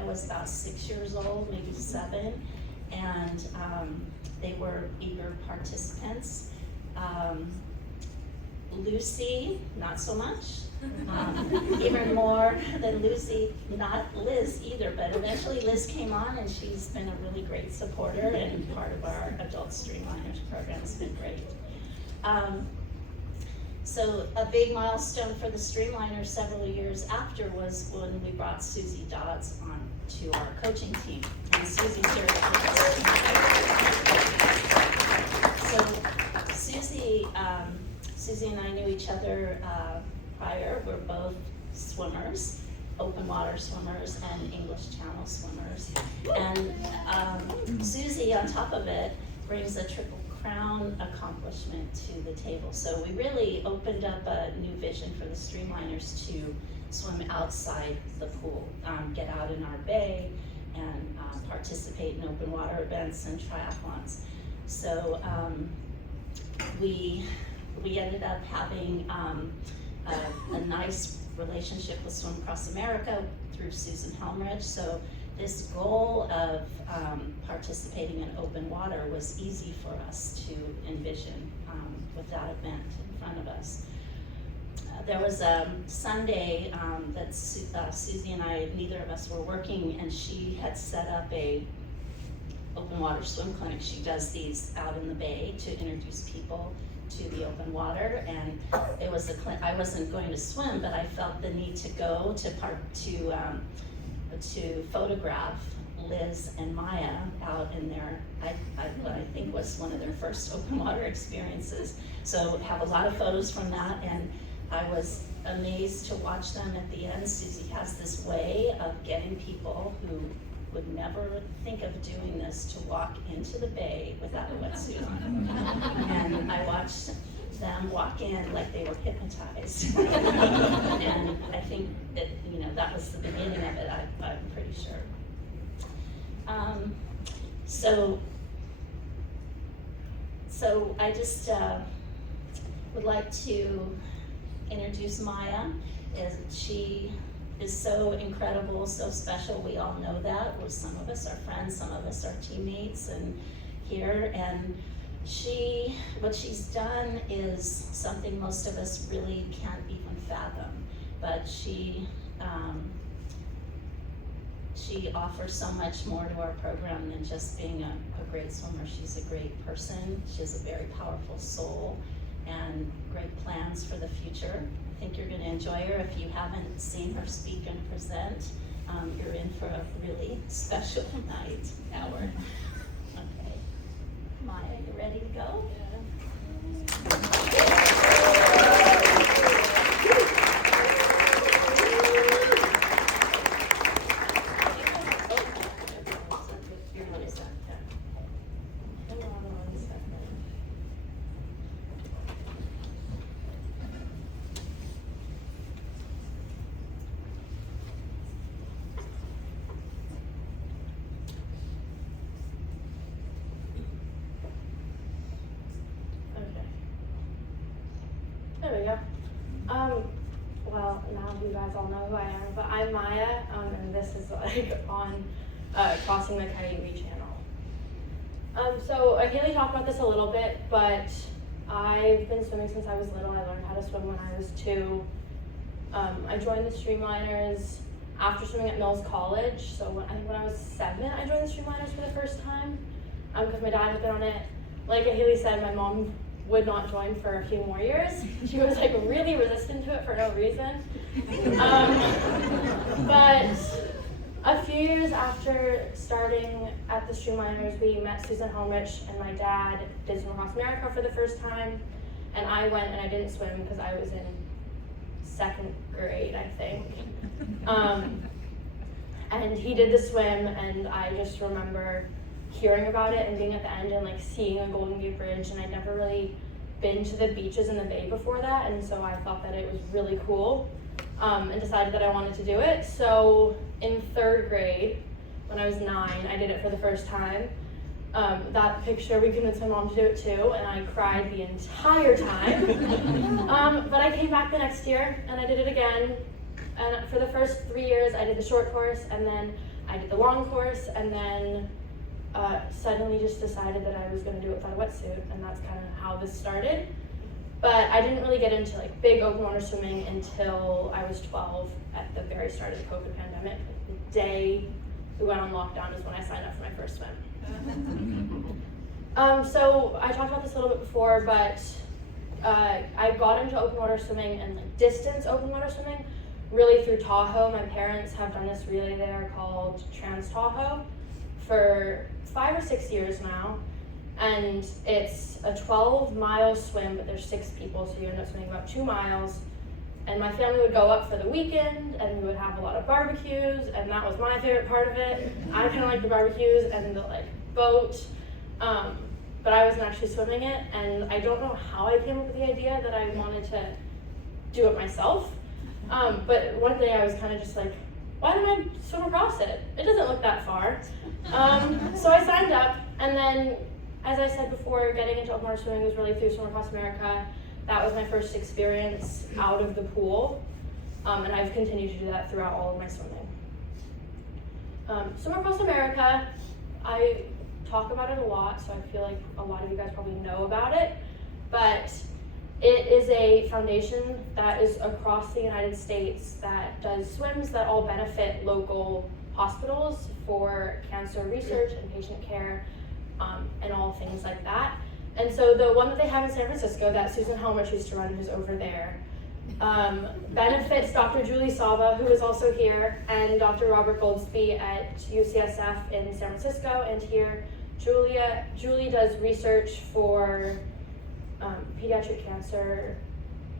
Maya was about 6 years old, maybe 7, and they were eager participants. Lucy, not so much. Even more than Lucy, not Liz either, but eventually Liz came on and she's been a really great supporter and part of our adult streamliners program. It's been great. So a big milestone for the streamliners several years after was when we brought Susie Dodds on to our coaching team. And Susie's here with us. So Susie and I knew each other prior. We're both swimmers, open water swimmers and English Channel swimmers. And Susie, on top of it, brings a Triple Crown accomplishment to the table. So we really opened up a new vision for the streamliners to swim outside the pool, get out in our bay and participate in open water events and triathlons. So we ended up having a nice relationship with Swim Across America through Susan Helmrich. So this goal of participating in open water was easy for us to envision with that event in front of us. There was a Sunday that Susie and I, neither of us were working, and she had set up a open water swim clinic. She does these out in the bay to introduce people to the open water, and it was I wasn't going to swim, but I felt the need to go to photograph Liz and Maya out in their, what I think was one of their first open water experiences. So have a lot of photos from that, and I was amazed to watch them at the end. Susie has this way of getting people who would never think of doing this to walk into the bay without a wetsuit on. And I watched them walk in like they were hypnotized. And I think that, that was the beginning of it, I'm pretty sure. So I just would like to introduce Maya. She is so incredible, so special. We all know that. Some of us are friends, some of us are teammates and here. And what she's done is something most of us really can't even fathom. But she offers so much more to our program than just being a great swimmer. She's a great person. She has a very powerful soul and great plans for the future. I think you're going to enjoy her. If you haven't seen her speak and present, you're in for a really special night, hour. Okay, Maya, you ready to go? Yeah. There we go. Well, now you guys all know who I am, but I'm Maya, and this is on Crossing the Coyote channel. So Haley talked about this a little bit, but I've been swimming since I was little. I learned how to swim when I was 2. I joined the Streamliners after swimming at Mills College. So I think when I was 7, I joined the Streamliners for the first time, because my dad had been on it. Like Haley said, my mom would not join for a few more years. She was really resistant to it for no reason. But a few years after starting at the Streamliners, we met Susan Helmrich, and my dad did Swim Across America for the first time. And I went and I didn't swim because I was in 2nd grade, I think. And he did the swim, and I just remember hearing about it and being at the end and seeing the Golden Gate Bridge, and I'd never really been to the beaches in the bay before that, and so I thought that it was really cool, and decided that I wanted to do it. So in 3rd grade, when I was 9, I did it for the first time. That picture, we convinced my mom to do it too, and I cried the entire time. But I came back the next year and I did it again, and for the first 3 years I did the short course, and then I did the long course, and then suddenly just decided that I was going to do it without a wetsuit, and that's kind of how this started. But I didn't really get into like big open water swimming until I was 12 at the very start of the COVID pandemic. The day we went on lockdown is when I signed up for my first swim. So I talked about this a little bit before, but I got into open water swimming and like distance open water swimming really through Tahoe. My parents have done this relay there called Trans Tahoe for 5 or 6 years now. And it's a 12-mile swim, but there's 6 people, so you end up swimming about 2 miles. And my family would go up for the weekend, and we would have a lot of barbecues, and that was my favorite part of it. I kind of like the barbecues and the like boat, but I wasn't actually swimming it, and I don't know how I came up with the idea that I wanted to do it myself. But one day I was kind of just like, why don't I swim across it? It doesn't look that far. So I signed up, and then, as I said before, getting into open water swimming was really through Swim Across America. That was my first experience out of the pool, and I've continued to do that throughout all of my swimming. Swim Across America, I talk about it a lot, so I feel like a lot of you guys probably know about it, but it is a foundation that is across the United States that does swims that all benefit local hospitals for cancer research and patient care, and all things like that. And so the one that they have in San Francisco that Susan Helmrich used to run, who's over there, benefits Dr. Julie Sava, who is also here, and Dr. Robert Goldsby at UCSF in San Francisco, and here Julie does research for pediatric cancer,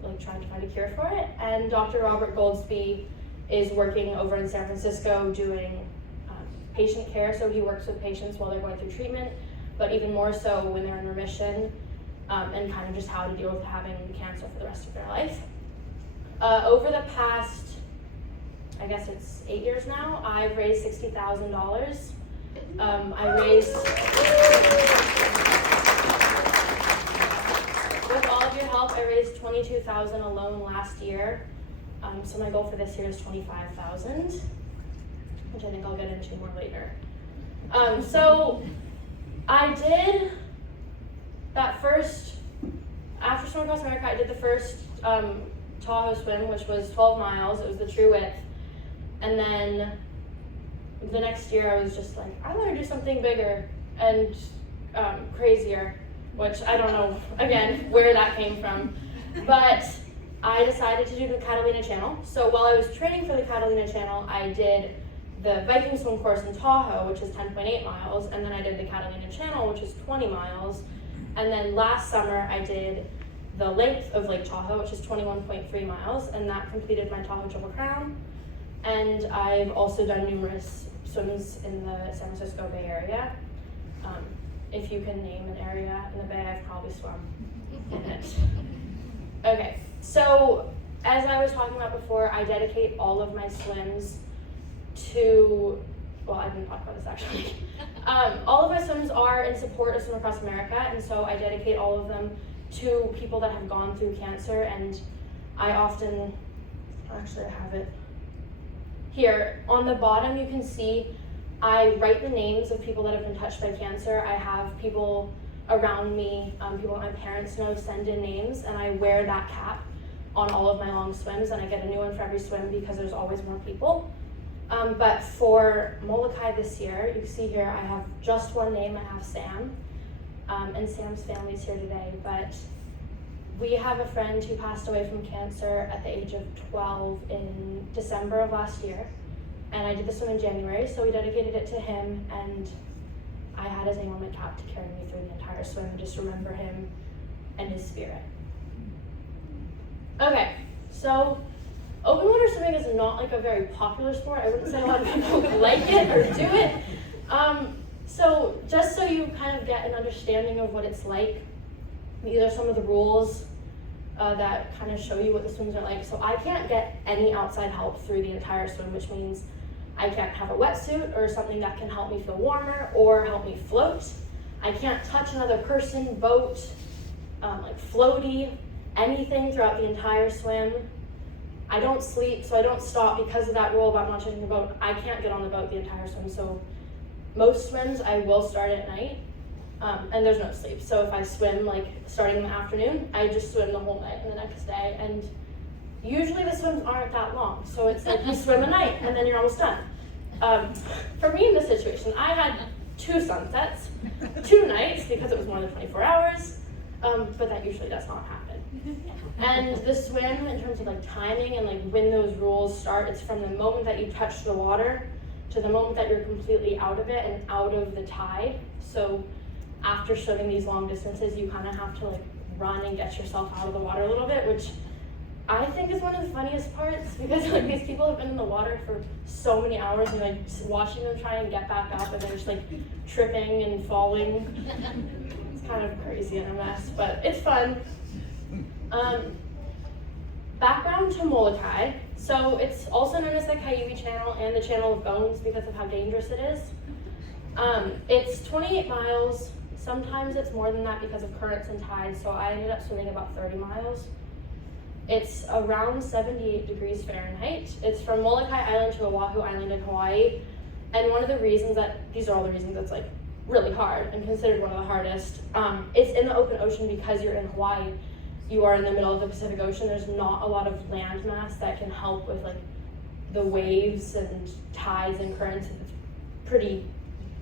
like trying to find a cure for it, and Dr. Robert Goldsby is working over in San Francisco doing patient care, so he works with patients while they're going through treatment, but even more so when they're in remission, and kind of just how to deal with having cancer for the rest of their life. Over the past, I guess it's 8 years now, I've raised $60,000. With all of your help, I raised $22,000 alone last year. So my goal for this year is $25,000, which I think I'll get into more later. So I did that first, after Swim Across America, I did the first Tahoe swim, which was 12 miles. It was the true width. And then the next year I was just like, I want to do something bigger and crazier, which I don't know, again, where that came from. But I decided to do the Catalina Channel. So while I was training for the Catalina Channel, I did the Viking swim course in Tahoe, which is 10.8 miles, and then I did the Catalina Channel, which is 20 miles. And then last summer I did the length of Lake Tahoe, which is 21.3 miles, and that completed my Tahoe Triple Crown. And I've also done numerous swims in the San Francisco Bay Area. If you can name an area in the Bay, I've probably swum in it. Okay, so as I was talking about before, I dedicate all of my swims to, well, I didn't talk about this actually. All of my swims are in support of Swim Across America, and so I dedicate all of them to people that have gone through cancer, and I often, actually I have it here. On the bottom you can see I write the names of people that have been touched by cancer. I have people around me, people that my parents know, send in names, and I wear that cap on all of my long swims, and I get a new one for every swim because there's always more people. But for Molokai this year, you can see here I have just one name. I have Sam, and Sam's family is here today, but we have a friend who passed away from cancer at the age of 12 in December of last year, and I did this one in January, so we dedicated it to him, and I had his name on my cap to carry me through the entire swim and just remember him and his spirit. Okay, so open water swimming is not like a very popular sport. I wouldn't say a lot of people like it or do it. So just so you kind of get an understanding of what it's like, these are some of the rules that kind of show you what the swims are like. So I can't get any outside help through the entire swim, which means I can't have a wetsuit or something that can help me feel warmer or help me float. I can't touch another person, boat, like floaty, anything throughout the entire swim. I don't sleep, so I don't stop because of that rule about not checking the boat. I can't get on the boat the entire swim, so most swims I will start at night, and there's no sleep. So if I swim like starting in the afternoon, I just swim the whole night and the next day, and usually the swims aren't that long, so it's like you swim a night and then you're almost done. For me in this situation, I had 2 sunsets, 2 nights because it was more than 24 hours, but that usually does not happen. And the swim, in terms of like timing and like when those rules start, it's from the moment that you touch the water to the moment that you're completely out of it and out of the tide. So after swimming these long distances, you kind of have to like run and get yourself out of the water a little bit, which I think is one of the funniest parts, because like these people have been in the water for so many hours, and like watching them try and get back up, and they're just like tripping and falling. It's kind of crazy and a mess, but it's fun. Background to Molokai. So it's also known as the Kaiwi Channel and the Channel of Bones because of how dangerous it is. It's 28 miles. Sometimes it's more than that because of currents and tides, so I ended up swimming about 30 miles. It's around 78 degrees Fahrenheit. It's from Molokai Island to Oahu Island in Hawaii. And one of the reasons these are all the reasons it's like really hard and considered one of the hardest. It's in the open ocean because you're in Hawaii. You are in the middle of the Pacific Ocean. There's not a lot of land mass that can help with like the waves and tides and currents. It's pretty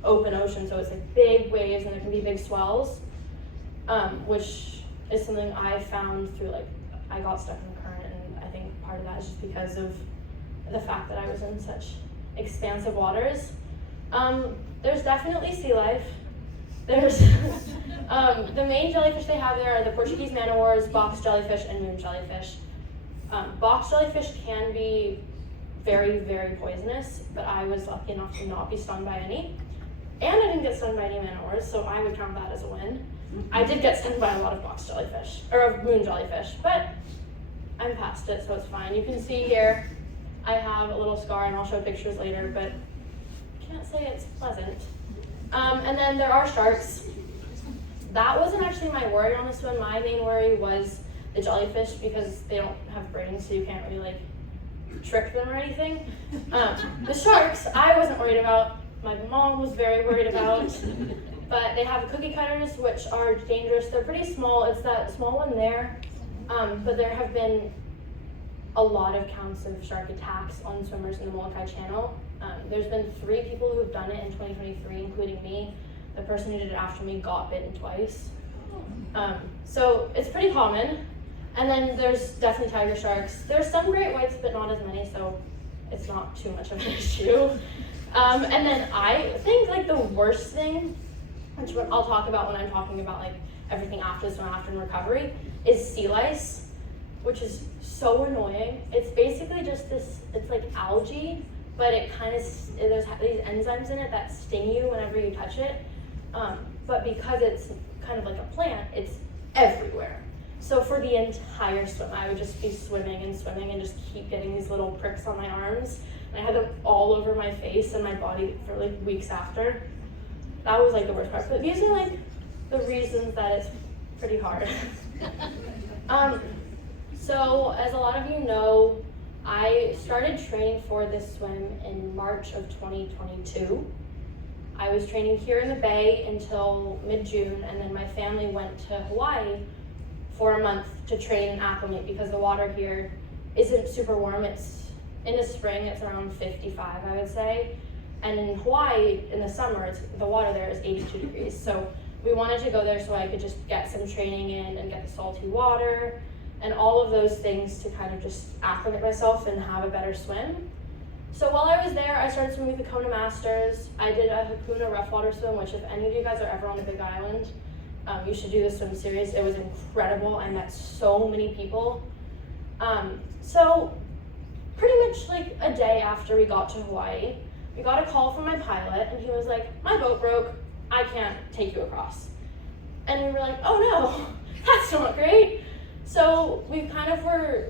open ocean, so it's like big waves and there can be big swells, which is something I found through like, I got stuck in the current, and I think part of that is just because of the fact that I was in such expansive waters. There's definitely sea life. There's the main jellyfish they have there are the Portuguese man-o-wars, box jellyfish, and moon jellyfish. Box jellyfish can be very, very poisonous, but I was lucky enough to not be stung by any. And I didn't get stung by any man-o-wars, so I would count that as a win. I did get stung by a lot of box jellyfish, or moon jellyfish, but I'm past it, so it's fine. You can see here, I have a little scar, and I'll show pictures later, but I can't say it's pleasant. And then there are sharks. That wasn't actually my worry on this one. My main worry was the jellyfish, because they don't have brains, so you can't really like trick them or anything. The sharks, I wasn't worried about. My mom was very worried about. But they have cookie cutters, which are dangerous. They're pretty small. It's that small one there. But there have been a lot of counts of shark attacks on swimmers in the Molokai Channel. There's been 3 people who have done it in 2023, including me. The person who did it after me got bitten twice. So it's pretty common. And then there's definitely tiger sharks. There's some great whites, but not as many, so it's not too much of an issue. And then I think like the worst thing, which I'll talk about when I'm talking about like everything after the swim, after and recovery, is sea lice, which is so annoying. It's basically just this, it's like algae, but it kind of, there's these enzymes in it that sting you whenever you touch it. But because it's kind of like a plant, it's everywhere. So for the entire swim, I would just be swimming and just keep getting these little pricks on my arms. And I had them all over my face and my body for like weeks after. That was like the worst part. But these are like the reasons that it's pretty hard. So as a lot of you know, I started training for this swim in March of 2022. I was training here in the Bay until mid-June, and then my family went to Hawaii for a month to train and acclimate because the water here isn't super warm. It's in the spring, it's around 55, I would say. And in Hawaii, in the summer, the water there is 82 degrees. So we wanted to go there so I could just get some training in and get the salty water and all of those things to kind of just acclimate myself and have a better swim. So while I was there, I started swimming with the Kona Masters. I did a Hakuna rough water swim, which if any of you guys are ever on the Big Island, you should do the swim series. It was incredible. I met so many people. So pretty much like a day after we got to Hawaii, we got a call from my pilot, and he was like, my boat broke, I can't take you across. And we were like, oh no, that's not great. So we kind of were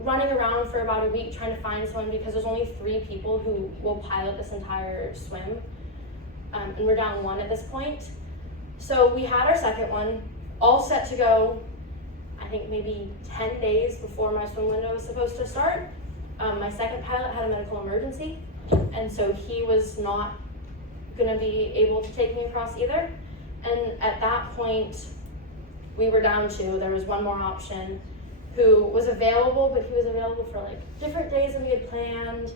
running around for about a week trying to find someone because there's only 3 people who will pilot this entire swim. And we're down 1 at this point. So we had our second one, all set to go. I think maybe 10 days before my swim window was supposed to start. My second pilot had a medical emergency, and so he was not gonna be able to take me across either. And at that point, we were down to, there was one more option who was available, but he was available for like different days than we had planned,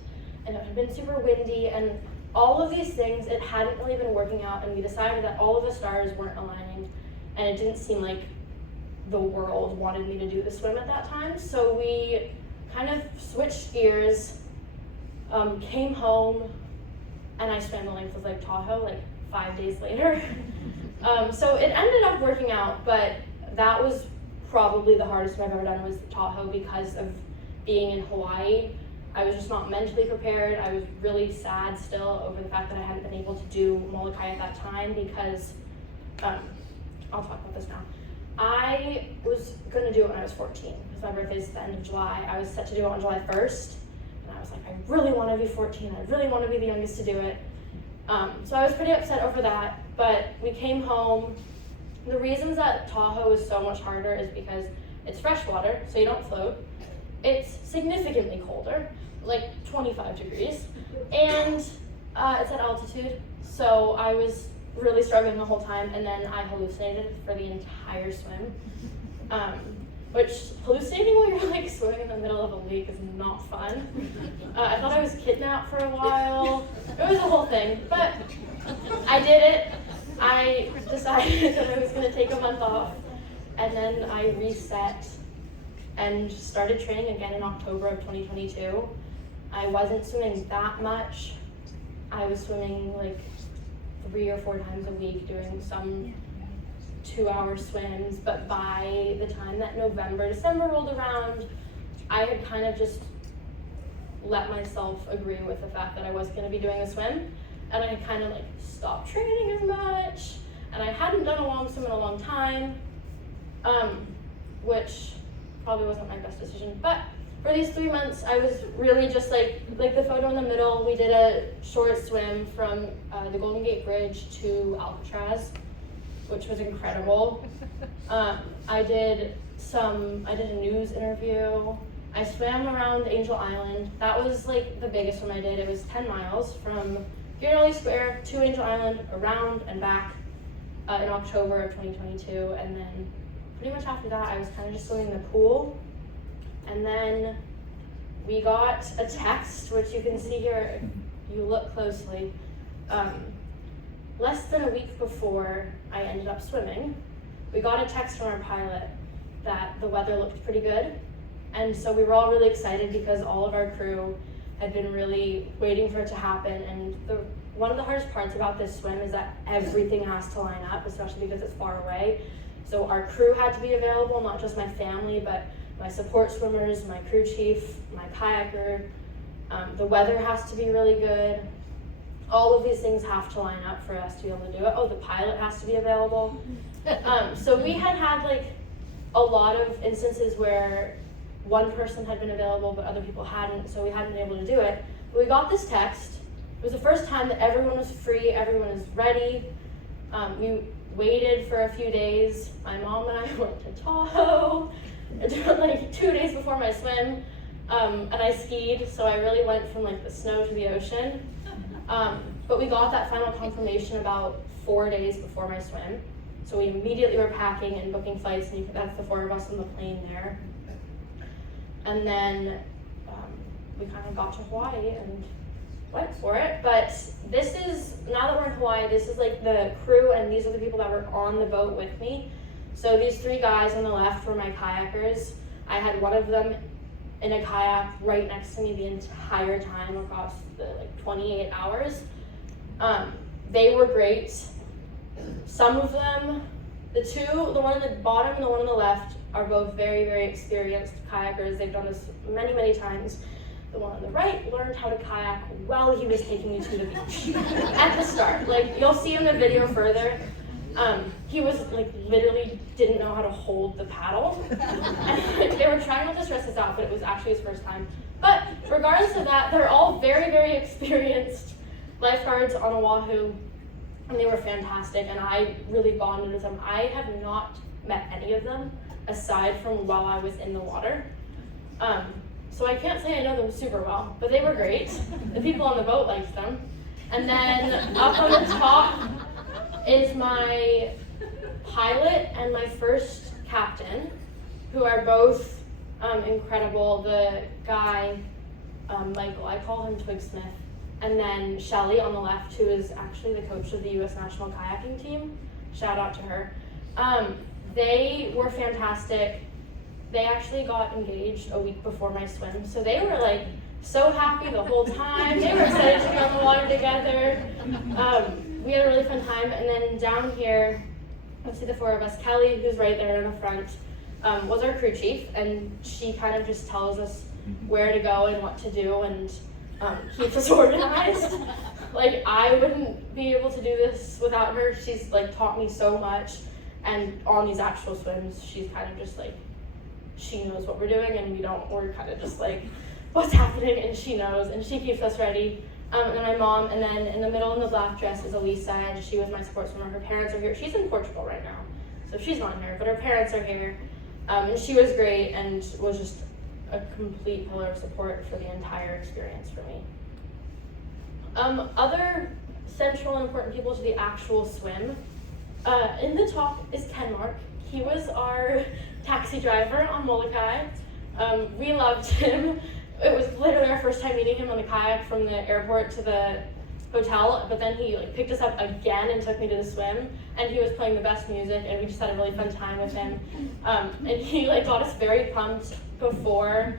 and it had been super windy, and all of these things, it hadn't really been working out, and we decided that all of the stars weren't aligning, and it didn't seem like the world wanted me to do the swim at that time. So we kind of switched gears, came home, and I swam the length of Lake Tahoe like 5 days later. So it ended up working out, but that was probably the hardest swim I've ever done, was Tahoe, because of being in Hawaii. I was just not mentally prepared. I was really sad still over the fact that I hadn't been able to do Molokai at that time, because, I'll talk about this now. I was gonna do it when I was 14, because my birthday is the end of July. I was set to do it on July 1st, and I was like, I really wanna be 14, I really wanna be the youngest to do it. So I was pretty upset over that, but we came home. The reasons that Tahoe is so much harder is because it's freshwater, so you don't float. It's significantly colder, like 25 degrees, and it's at altitude, so I was really struggling the whole time, and then I hallucinated for the entire swim, which hallucinating while you're like swimming in the middle of a lake is not fun. I thought I was kidnapped for a while. It was a whole thing, but I did it. I decided that I was going to take a month off, and then I reset and started training again in October of 2022. I wasn't swimming that much. I was swimming like 3 or 4 times a week, doing some 2-hour swims, but by the time that November, December rolled around, I had kind of just let myself agree with the fact that I was going to be doing a swim, and I had kind of like stopped training as much, and I hadn't done a long swim in a long time, which probably wasn't my best decision. But for these 3 months, I was really just like the photo in the middle, we did a short swim from the Golden Gate Bridge to Alcatraz, which was incredible. I did a news interview. I swam around Angel Island. That was like the biggest one I did. It was 10 miles from Garibaldi Square to Angel Island, around and back in October of 2022. And then pretty much after that, I was kind of just swimming in the pool. And then we got a text, which you can see here if you look closely. Less than a week before I ended up swimming, we got a text from our pilot that the weather looked pretty good. And so we were all really excited, because all of our crew had been really waiting for it to happen. And one of the hardest parts about this swim is that everything has to line up, especially because it's far away. So our crew had to be available, not just my family, but my support swimmers, my crew chief, my kayaker. The weather has to be really good. All of these things have to line up for us to be able to do it. Oh, the pilot has to be available. So we had like a lot of instances where one person had been available but other people hadn't, so we hadn't been able to do it. But we got this text. It was the first time that everyone was free, everyone was ready. We waited for a few days. My mom and I went to Tahoe like 2 days before my swim, and I skied, so I really went from like the snow to the ocean. But we got that final confirmation about 4 days before my swim. So we immediately were packing and booking flights, and that's the 4 of us on the plane there. And then we kind of got to Hawaii and went for it. But this is, now that we're in Hawaii, this is like the crew, and these are the people that were on the boat with me. So these 3 guys on the left were my kayakers. I had one of them in a kayak right next to me the entire time across the like 28 hours. They were great. Some of them, the one on the bottom and the one on the left, are both very, very experienced kayakers. They've done this many, many times. The one on the right learned how to kayak while he was taking me to the beach at the start. Like, you'll see in the video further, he was like literally didn't know how to hold the paddle. And they were trying not to stress this out, but it was actually his first time. But regardless of that, they're all very, very experienced lifeguards on Oahu, and they were fantastic, and I really bonded with them. I have not met any of them aside from while I was in the water. So I can't say I know them super well, but they were great. The people on the boat liked them. And then up on the top is my pilot and my first captain, who are both incredible. The guy, Michael, I call him Twig Smith, and then Shelly on the left, who is actually the coach of the U.S. national kayaking team. Shout out to her. They were fantastic. They actually got engaged a week before my swim, so they were like so happy the whole time. They were excited to be on the water together. We had a really fun time, and then down here, let's see the four of us. Kelly, who's right there in the front, was our crew chief, and she kind of just tells us where to go and what to do, and keeps us organized. Like, I wouldn't be able to do this without her. She's like taught me so much, and on these actual swims, she's kind of just like, she knows what we're doing, and we're kind of just like, what's happening, and she knows, and she keeps us ready. And then my mom, and then in the middle in the black dress is Elisa, and she was my support swimmer. Her parents are here. She's in Portugal right now, so she's not here, but her parents are here. And she was great and was just a complete pillar of support for the entire experience for me. Other central and important people to the actual swim. In the top is Ken Mark. He was our taxi driver on Molokai. We loved him. It was literally our first time meeting him on the kayak from the airport to the hotel, but then he like picked us up again and took me to the swim, and he was playing the best music, and we just had a really fun time with him. And he like got us very pumped before,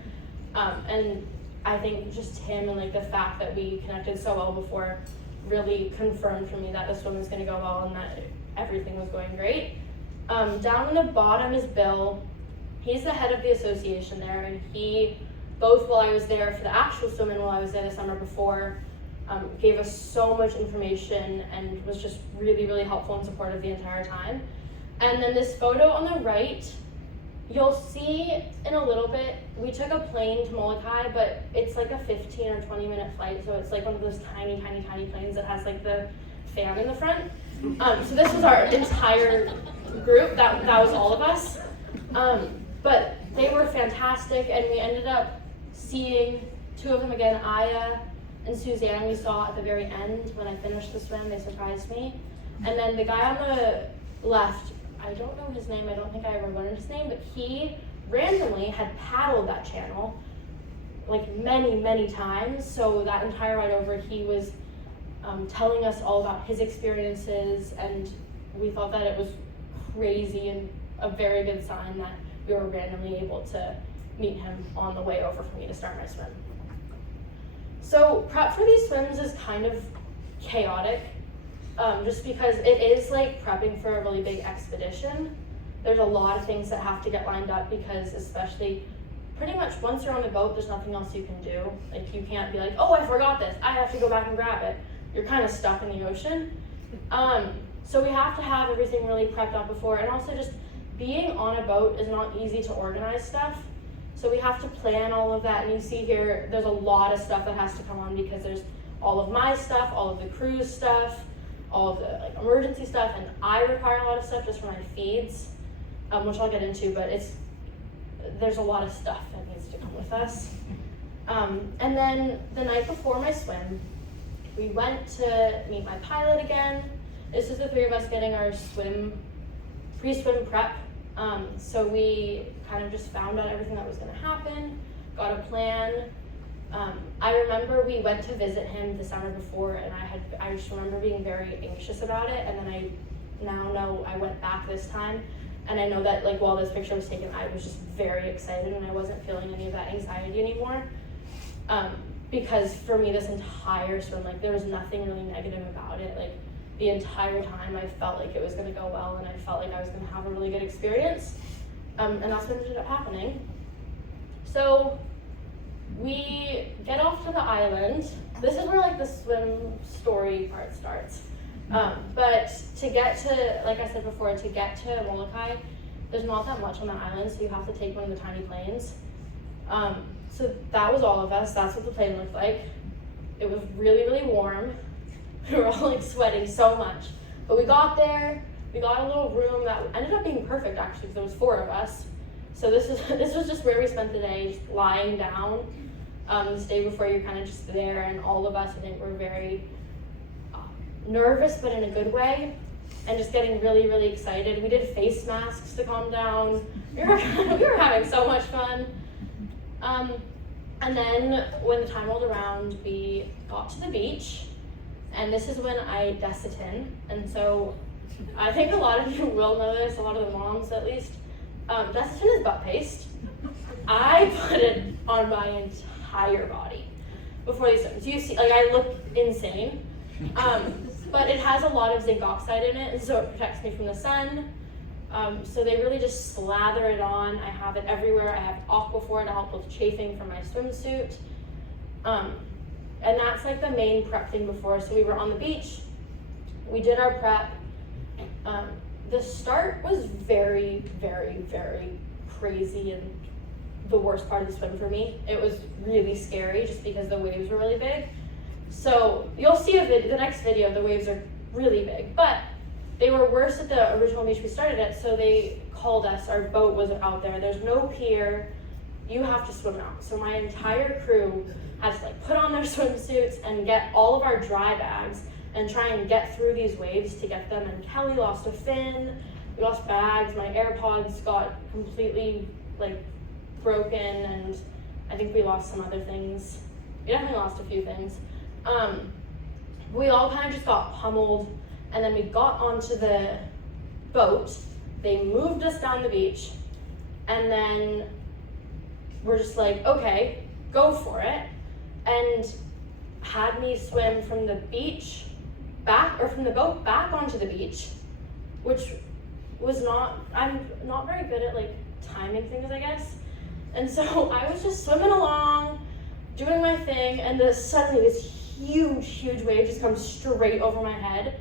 and I think just him and like the fact that we connected so well before really confirmed for me that the swim was going to go well and that everything was going great. Down in the bottom is Bill. He's the head of the association there, and he, both while I was there for the actual swim and while I was there the summer before, gave us so much information and was just really, really helpful and supportive the entire time. And then this photo on the right, you'll see in a little bit, we took a plane to Molokai, but it's like a 15 or 20 minute flight, so it's like one of those tiny, tiny, tiny planes that has like the fan in the front. So this was our entire group, that was all of us. But they were fantastic, and we ended up seeing two of them again, Aya and Suzanne, we saw at the very end when I finished the swim. They surprised me. And then the guy on the left, I don't know his name, I don't think I ever learned his name, but he randomly had paddled that channel like many, many times. So that entire ride over, he was telling us all about his experiences, and we thought that it was crazy and a very good sign that we were randomly able to meet him on the way over for me to start my swim. So prep for these swims is kind of chaotic, just because it is like prepping for a really big expedition. There's a lot of things that have to get lined up, because especially pretty much once you're on the boat, there's nothing else you can do. Like, you can't be like, oh, I forgot this, I have to go back and grab it. You're kind of stuck in the ocean. So we have to have everything really prepped up before, and also just being on a boat is not easy to organize stuff. So we have to plan all of that, and you see here, there's a lot of stuff that has to come on, because there's all of my stuff, all of the crew's stuff, all of the like emergency stuff, and I require a lot of stuff just for my feeds, which I'll get into, but there's a lot of stuff that needs to come with us. And then the night before my swim, we went to meet my pilot again. This is the three of us getting our pre-swim prep. So we kind of just found out everything that was going to happen, got a plan. I remember we went to visit him the summer before, and I just remember being very anxious about it, and then I now know I went back this time, and I know that like while this picture was taken, I was just very excited, and I wasn't feeling any of that anxiety anymore. Because for me, this entire swim, like there was nothing really negative about it. Like the entire time, I felt like it was going to go well, and I felt like I was going to have a really good experience. And that's what ended up happening. So we get off to the island. This is where like the swim story part starts. But to get to, like I said before, to get to Molokai, there's not that much on the island, so you have to take one of the tiny planes. So that was all of us. That's what the plane looked like. It was really, really warm. We were all like sweating so much. But we got there, we got a little room that ended up being perfect actually, because there was 4 of us. So this was just where we spent the day, just lying down. This day before, you're kind of just there, and all of us, I think, were very nervous, but in a good way, and just getting really, really excited. We did face masks to calm down. We were having so much fun. And then when the time rolled around, we got to the beach, and this is when I desitin. And so I think a lot of you will know this, a lot of the moms at least. Desitin is butt paste. I put it on my entire body before these swims. You see, like, I look insane. But it has a lot of zinc oxide in it, and so it protects me from the sun. So they really just slather it on. I have it everywhere. I have Aquaphor to help with chafing for my swimsuit. And that's like the main prep thing before. So we were on the beach. We did our prep. The start was very, very, very crazy and the worst part of the swim for me. It was really scary just because the waves were really big. So you'll see the next video, the waves are really big, but they were worse at the original beach we started at, so they called us. Our boat was out there. There's no pier. You have to swim out. So my entire crew had to like put on their swimsuits and get all of our dry bags and try and get through these waves to get them. And Kelly lost a fin. We lost bags. My AirPods got completely like broken, and I think we lost some other things. We definitely lost a few things. We all kind of just got pummeled, and then we got onto the boat. They moved us down the beach, and then we're just like, okay, go for it, and had me swim from the beach back, or from the boat back onto the beach, which was I'm not very good at like timing things, I guess. And so I was just swimming along, doing my thing, and then suddenly this huge wave just comes straight over my head.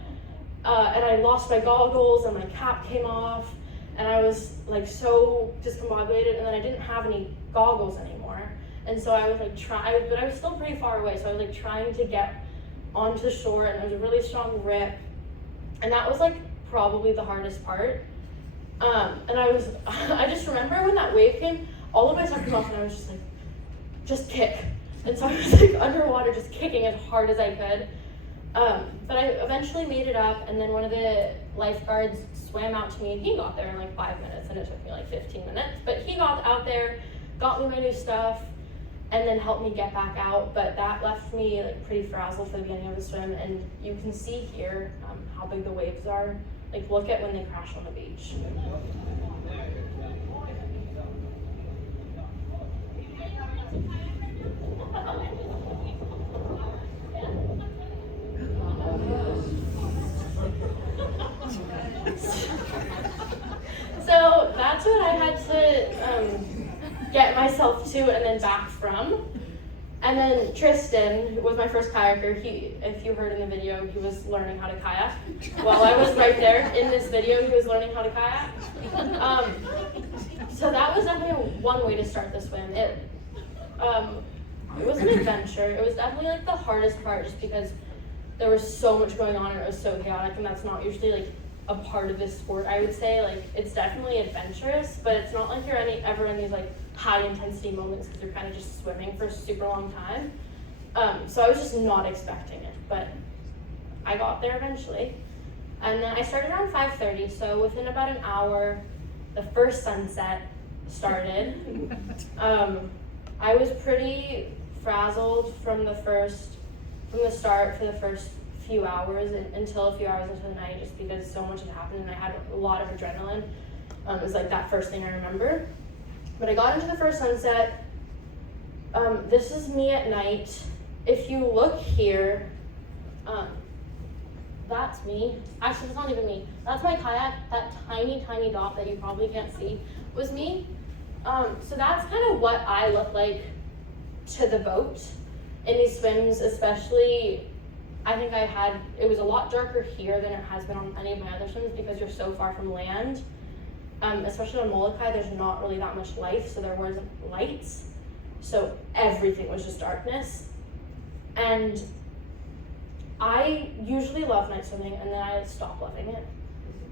And I lost my goggles, and my cap came off, and I was like so discombobulated, and then I didn't have any goggles anymore. And so I was like but I was still pretty far away, so I was like trying to get onto the shore, and there was a really strong rip. And that was like probably the hardest part. And I just remember when that wave came, all of my stuff came off, and I was just like, just kick. And so I was like underwater just kicking as hard as I could. But I eventually made it up, and then one of the lifeguards swam out to me, and he got there in like 5 minutes, and it took me like 15 minutes. But he got out there, got me my new stuff, and then helped me get back out. But that left me like pretty frazzled for the beginning of the swim, and you can see here how big the waves are. Like, look at when they crash on the beach. So that's what I had to get myself to and then back from. And then Tristan was my first kayaker. If you heard in the video, he was learning how to kayak. While I was right there in this video, he was learning how to kayak. So that was definitely one way to start the swim. It was an adventure. It was definitely like the hardest part, just because there was so much going on and it was so chaotic, and that's not usually like a part of this sport. I would say like it's definitely adventurous, but it's not like you're ever in these like high intensity moments, because you're kind of just swimming for a super long time. So I was just not expecting it, but I got there eventually. And then I started around 5:30, so within about an hour, the first sunset started. I was pretty frazzled from the start for the first few hours until a few hours into the night, just because so much had happened and I had a lot of adrenaline. It was like that first thing I remember. But I got into the first sunset. This is me at night. If you look here, that's me. Actually, it's not even me. That's my kayak. That tiny dot that you probably can't see was me. So that's kind of what I look like to the boat in these swims, especially. I think it was a lot darker here than it has been on any of my other swims, because you're so far from land. Especially on Molokai, there's not really that much life, so there wasn't lights. So everything was just darkness. And I usually love night swimming, and then I stopped loving it.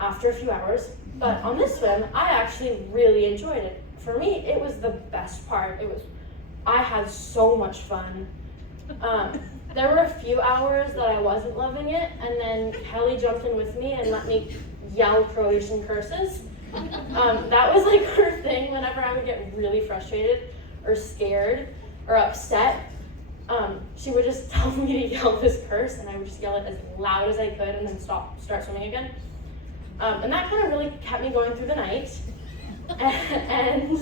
after a few hours. But on this swim, I actually really enjoyed it. For me, it was the best part. I had so much fun. There were a few hours that I wasn't loving it, and then Kelly jumped in with me and let me yell Croatian curses. That was like her thing whenever I would get really frustrated or scared or upset. She would just tell me to yell this curse, and I would just yell it as loud as I could and then start swimming again. And that kind of really kept me going through the night. And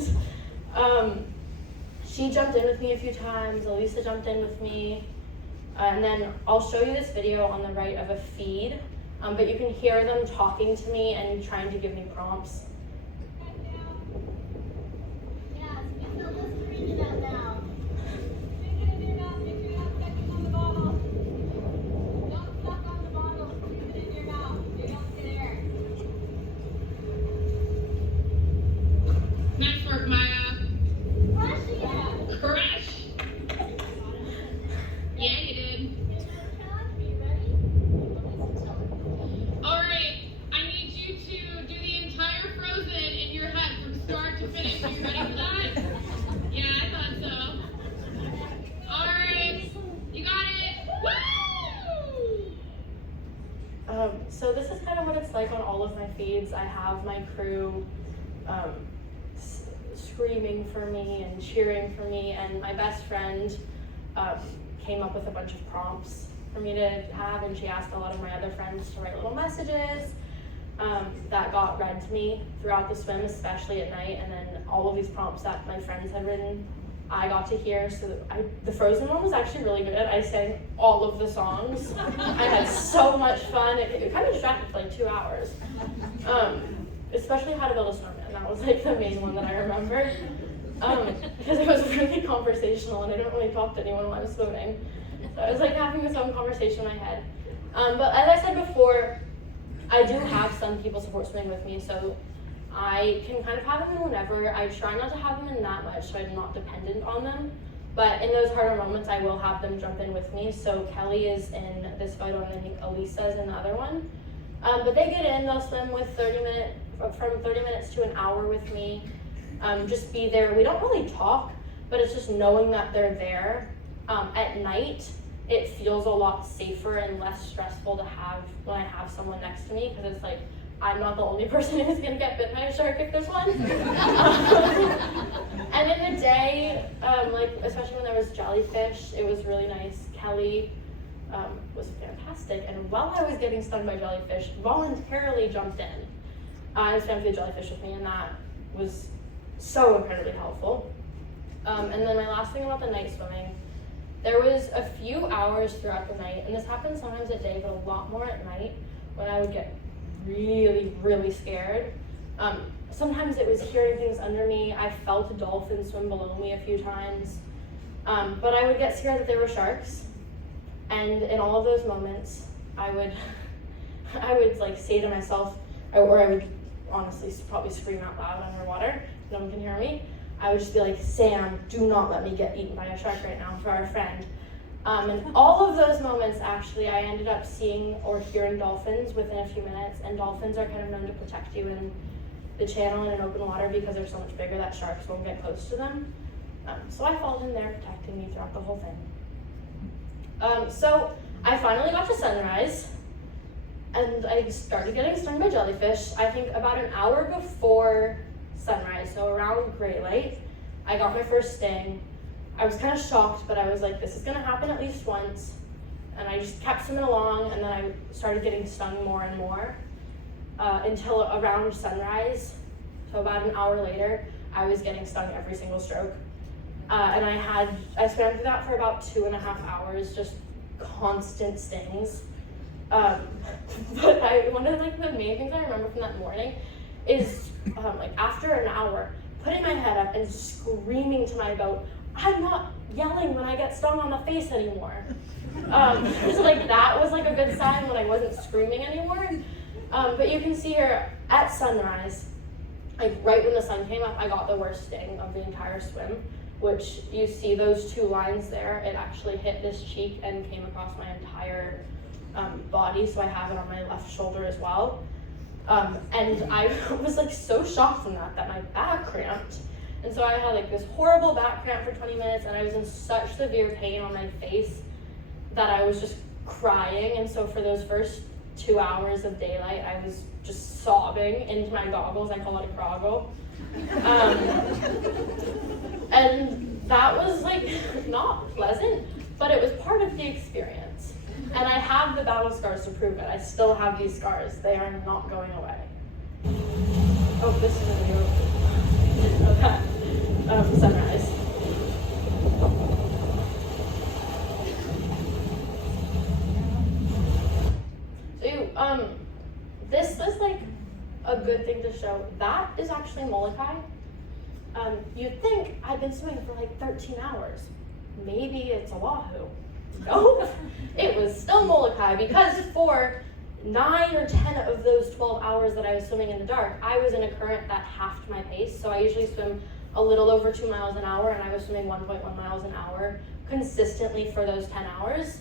she jumped in with me a few times, Elisa jumped in with me, and then I'll show you this video on the right of a feed, but you can hear them talking to me and trying to give me prompts. Nice work, Maya. Crush. Yeah, you did. All right, I need you to do the entire Frozen in your head from start to finish. Are you ready for that? Yeah, I thought so. All right, you got it. Woo! So this is kind of what it's like on all of my feeds. I have my crew screaming for me and cheering for me, and my best friend came up with a bunch of prompts for me to have, and she asked a lot of my other friends to write little messages that got read to me throughout the swim, especially at night. And then all of these prompts that my friends had written, I got to hear. So the Frozen one was actually really good. I sang all of the songs. I had so much fun. It kind of distracted for like 2 hours. Especially how to build a snowman. That was like the main one that I remember. Because it was really conversational and I didn't really talk to anyone while I was swimming. So I was like having this own conversation in my head. But as I said before, I do have some people support swimming with me, so I can kind of have them in whenever. I try not to have them in that much so I'm not dependent on them. But in those harder moments, I will have them jump in with me. So Kelly is in this photo, and I think Elisa is in the other one. But they get in, they'll swim with from 30 minutes to an hour with me. Just be there. We don't really talk, but it's just knowing that they're there. At night, it feels a lot safer and less stressful to have when I have someone next to me, because it's like, I'm not the only person who's gonna get bit by a shark if there's one. And in the day, like especially when there was jellyfish, it was really nice. Kelly was fantastic, and while I was getting stung by jellyfish, voluntarily jumped in and swam through the jellyfish with me, and that was so incredibly helpful. And then my last thing about the night swimming, there was a few hours throughout the night, and this happens sometimes at day, but a lot more at night, when I would get really, really scared. Sometimes it was hearing things under me. I felt dolphins swim below me a few times, but I would get scared that there were sharks. And in all of those moments, I would like say to myself, or I would honestly probably scream out loud underwater. No one can hear me. I would just be like, Sam, do not let me get eaten by a shark right now for our friend. And all of those moments, actually, I ended up seeing or hearing dolphins within a few minutes, and dolphins are kind of known to protect you in the channel and in open water because they're so much bigger that sharks won't get close to them. So I followed in there protecting me throughout the whole thing. So I finally got to sunrise, and I started getting stung by jellyfish, I think about an hour before sunrise, so around gray light. I got my first sting. I was kind of shocked, but I was like, this is gonna happen at least once. And I just kept swimming along, and then I started getting stung more and more until around sunrise. So about an hour later, I was getting stung every single stroke. And I swam through that for about 2.5 hours, just constant stings. But one of like the main things I remember from that morning is like after an hour, putting my head up and screaming to my boat, I'm not yelling when I get stung on the face anymore. So like that was like a good sign when I wasn't screaming anymore. But you can see here at sunrise, like right when the sun came up, I got the worst sting of the entire swim, which you see those 2 lines there. It actually hit this cheek and came across my entire body, so I have it on my left shoulder as well. And I was like so shocked from that my back cramped. And so I had like this horrible back cramp for 20 minutes, and I was in such severe pain on my face that I was just crying. And so for those first 2 hours of daylight, I was just sobbing into my goggles. I call it a groggle. And that was like not pleasant, but it was part of the experience. And I have the battle scars to prove it. I still have these scars. They are not going away. Oh, this is a video. I didn't know that. Sunrise. So this is like a good thing to show. That is actually Molokai. You'd think I've been swimming for like 13 hours. Maybe it's Oahu. No, it was still Molokai, because for 9 or 10 of those 12 hours that I was swimming in the dark, I was in a current that halved my pace. So I usually swim a little over 2 miles an hour, and I was swimming 1.1 miles an hour consistently for those 10 hours.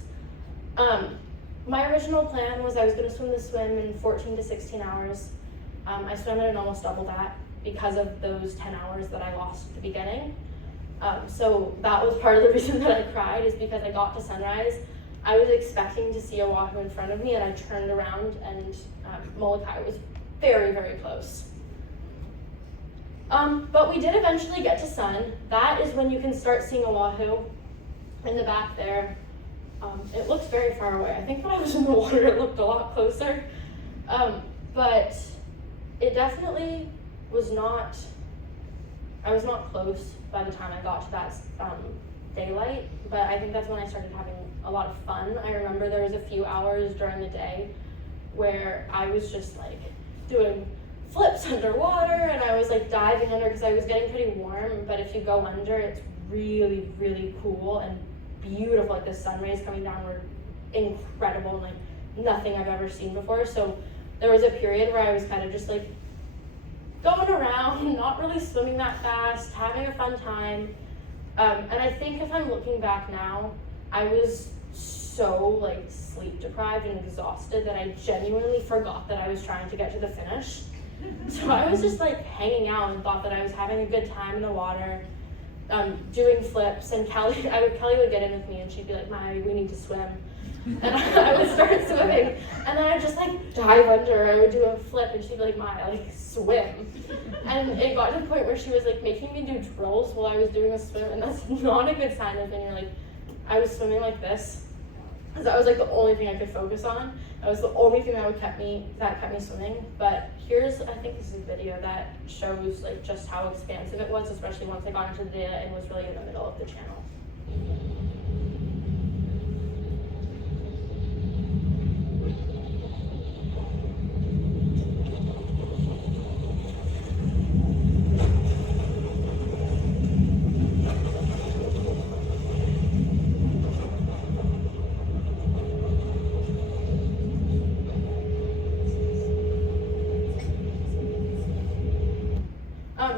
My original plan was I was going to swim the swim in 14 to 16 hours. I swam at an almost double that because of those 10 hours that I lost at the beginning. So that was part of the reason that I cried, is because I got to sunrise. I was expecting to see Oahu in front of me, and I turned around, and Molokai was very, very close. But we did eventually get to sun. That is when you can start seeing Oahu in the back there. It looks very far away. I think when I was in the water, it looked a lot closer. But it definitely was not, I was not close by the time I got to that daylight, but I think that's when I started having a lot of fun. I remember there was a few hours during the day where I was just like doing flips underwater, and I was like diving under because I was getting pretty warm, but if you go under, it's really, really cool and beautiful. Like the sun rays coming down were incredible and like nothing I've ever seen before. So there was a period where I was kind of just like going around, not really swimming that fast, having a fun time. And I think if I'm looking back now, I was so like sleep deprived and exhausted that I genuinely forgot that I was trying to get to the finish. So I was just like hanging out and thought that I was having a good time in the water, doing flips, and Kelly would get in with me and she'd be like, "Maya, we need to swim." And I would start swimming, and then I'd just like dive under. I would do a flip, and she'd be like, "Maya, like swim." And it got to the point where she was like making me do drills while I was doing a swim, and that's not a good sign of when you're like, I was swimming like this, because that was like the only thing I could focus on. That was the only thing that kept me swimming. But here's, I think this is a video that shows like just how expansive it was, especially once I got into the data and was really in the middle of the channel.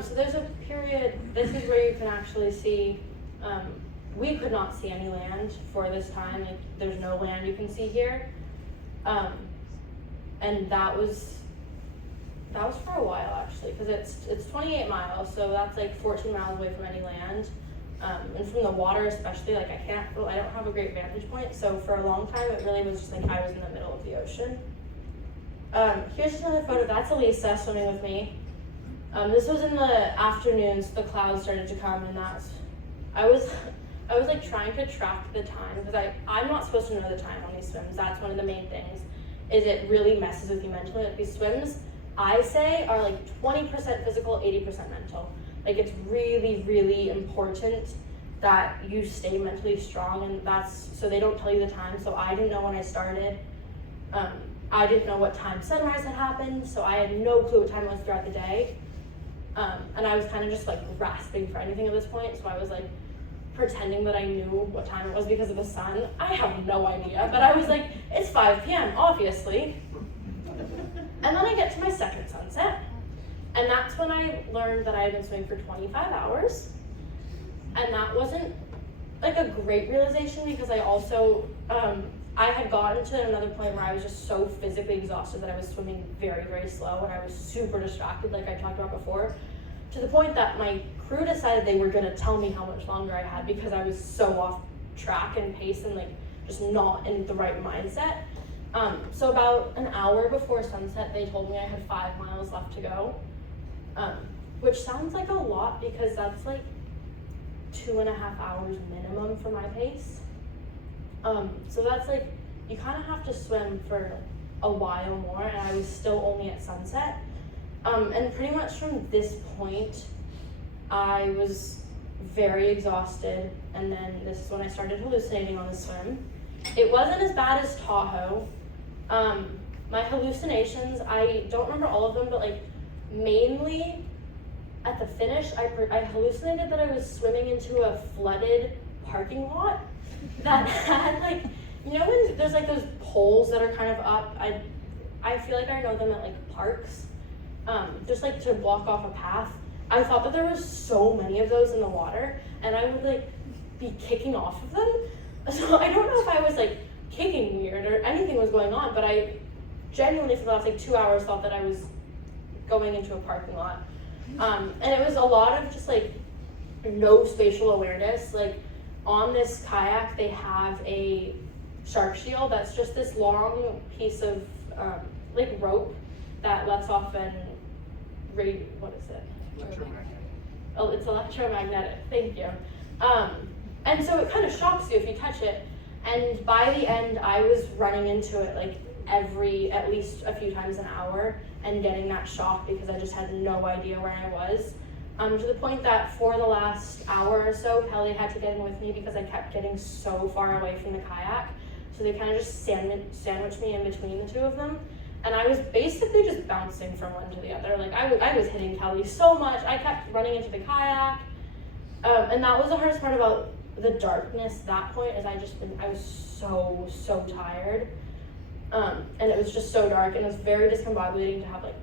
So there's a period, this is where you can actually see, we could not see any land for this time. Like, there's no land you can see here. And that was for a while actually, because it's 28 miles, so that's like 14 miles away from any land. And from the water especially, like I don't have a great vantage point, so for a long time it really was just like I was in the middle of the ocean. Here's just another photo. That's Elisa swimming with me. This was in the afternoons. The clouds started to come, and I was like trying to track the time, because I'm not supposed to know the time on these swims. That's one of the main things, is it really messes with you mentally. Like these swims, I say, are like 20% physical, 80% mental. Like it's really, really important that you stay mentally strong, and so they don't tell you the time. So I didn't know when I started. I didn't know what time sunrise had happened, so I had no clue what time it was throughout the day. And I was kind of just like grasping for anything at this point, so I was like pretending that I knew what time it was because of the sun. I have no idea, but I was like, it's 5 p.m., obviously. And then I get to my second sunset, and that's when I learned that I had been swimming for 25 hours. And that wasn't like a great realization, because I also I had gotten to another point where I was just so physically exhausted that I was swimming very, very slow, and I was super distracted, like I talked about before, to the point that my crew decided they were gonna tell me how much longer I had because I was so off track and pace and like just not in the right mindset. So about an hour before sunset, they told me I had 5 miles left to go, which sounds like a lot because that's like 2.5 hours minimum for my pace. So that's like, you kind of have to swim for a while more, and I was still only at sunset. And pretty much from this point, I was very exhausted, and then this is when I started hallucinating on the swim. It wasn't as bad as Tahoe. My hallucinations, I don't remember all of them, but like mainly at the finish, I hallucinated that I was swimming into a flooded parking lot that had like, you know when there's like those poles that are kind of up, I feel like I know them at like parks, just like to block off a path. I thought that there was so many of those in the water, and I would like be kicking off of them. So I don't know if I was like kicking weird or anything was going on, but I genuinely for the last like 2 hours thought that I was going into a parking lot. And it was a lot of just like no spatial awareness. Like on this kayak, they have a shark shield that's just this long piece of like rope that lets off an what is it? Electromagnetic. Oh, it's electromagnetic. Thank you. And so it kind of shocks you if you touch it. And by the end, I was running into it like at least a few times an hour and getting that shock because I just had no idea where I was. To the point that for the last hour or so, Kelly had to get in with me because I kept getting so far away from the kayak. So they kind of just sandwiched me in between the two of them. And I was basically just bouncing from one to the other. Like I was hitting Kelly so much. I kept running into the kayak. And that was the hardest part about the darkness at that point, is I was so tired. And it was just so dark, and it was very discombobulating to have like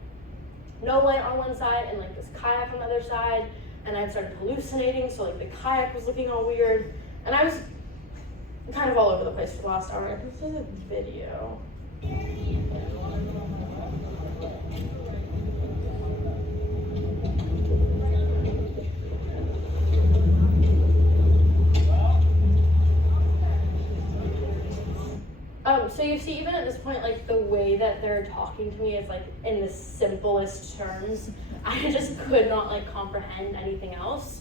no light on one side and like this kayak on the other side. And I started hallucinating, so like the kayak was looking all weird. And I was kind of all over the place for the last hour. I can see the video. So you see, even at this point, like the way that they're talking to me is like in the simplest terms. I just could not like comprehend anything else.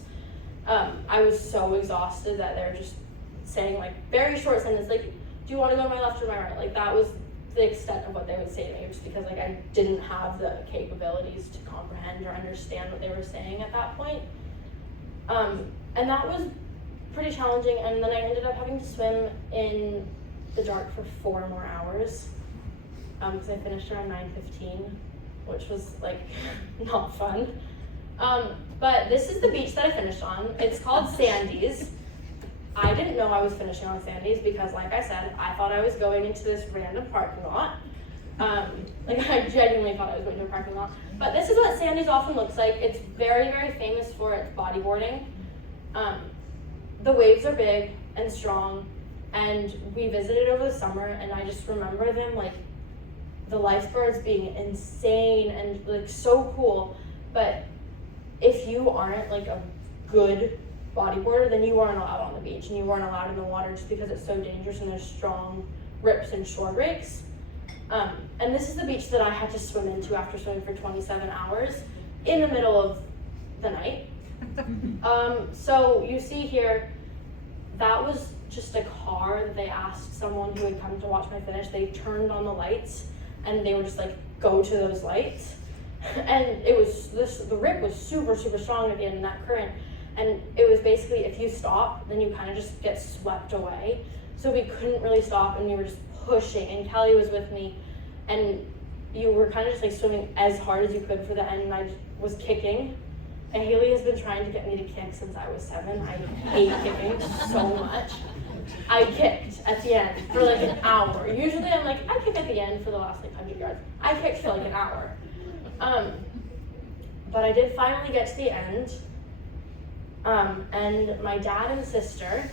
I was so exhausted that they're just saying like very short sentences, like, do you want to go to my left or my right? Like that was the extent of what they would say to me, just because like I didn't have the capabilities to comprehend or understand what they were saying at that point. And that was pretty challenging, and then I ended up having to swim in the dark for 4 more hours, because I finished around 9:15, which was like not fun. But this is the beach that I finished on. It's called Sandy's. I didn't know I was finishing on Sandy's because, like I said, I thought I was going into this random parking lot. Like I genuinely thought I was going to a parking lot. But this is what Sandy's often looks like. It's very, very famous for its bodyboarding. The waves are big and strong, and we visited over the summer, and I just remember them like the lifeguards being insane and like so cool. But if you aren't like a good bodyboarder, then you aren't allowed on the beach, and you aren't allowed in the water just because it's so dangerous and there's strong rips and shore breaks. And this is the beach that I had to swim into after swimming for 27 hours in the middle of the night. So you see here, that was just a car that they asked someone who had come to watch my finish. They turned on the lights and they were just like, go to those lights. And it was the rip was super, super strong at the end of that current. And it was basically, if you stop, then you kind of just get swept away. So we couldn't really stop, and we were just pushing, and Kelly was with me, and you were kind of just like swimming as hard as you could for the end, and I was kicking. And Haley has been trying to get me to kick since I was 7. I hate kicking so much. I kicked at the end for like an hour. Usually I'm like, I kick at the end for the last like 100 yards. I kicked for like an hour. But I did finally get to the end. And my dad and sister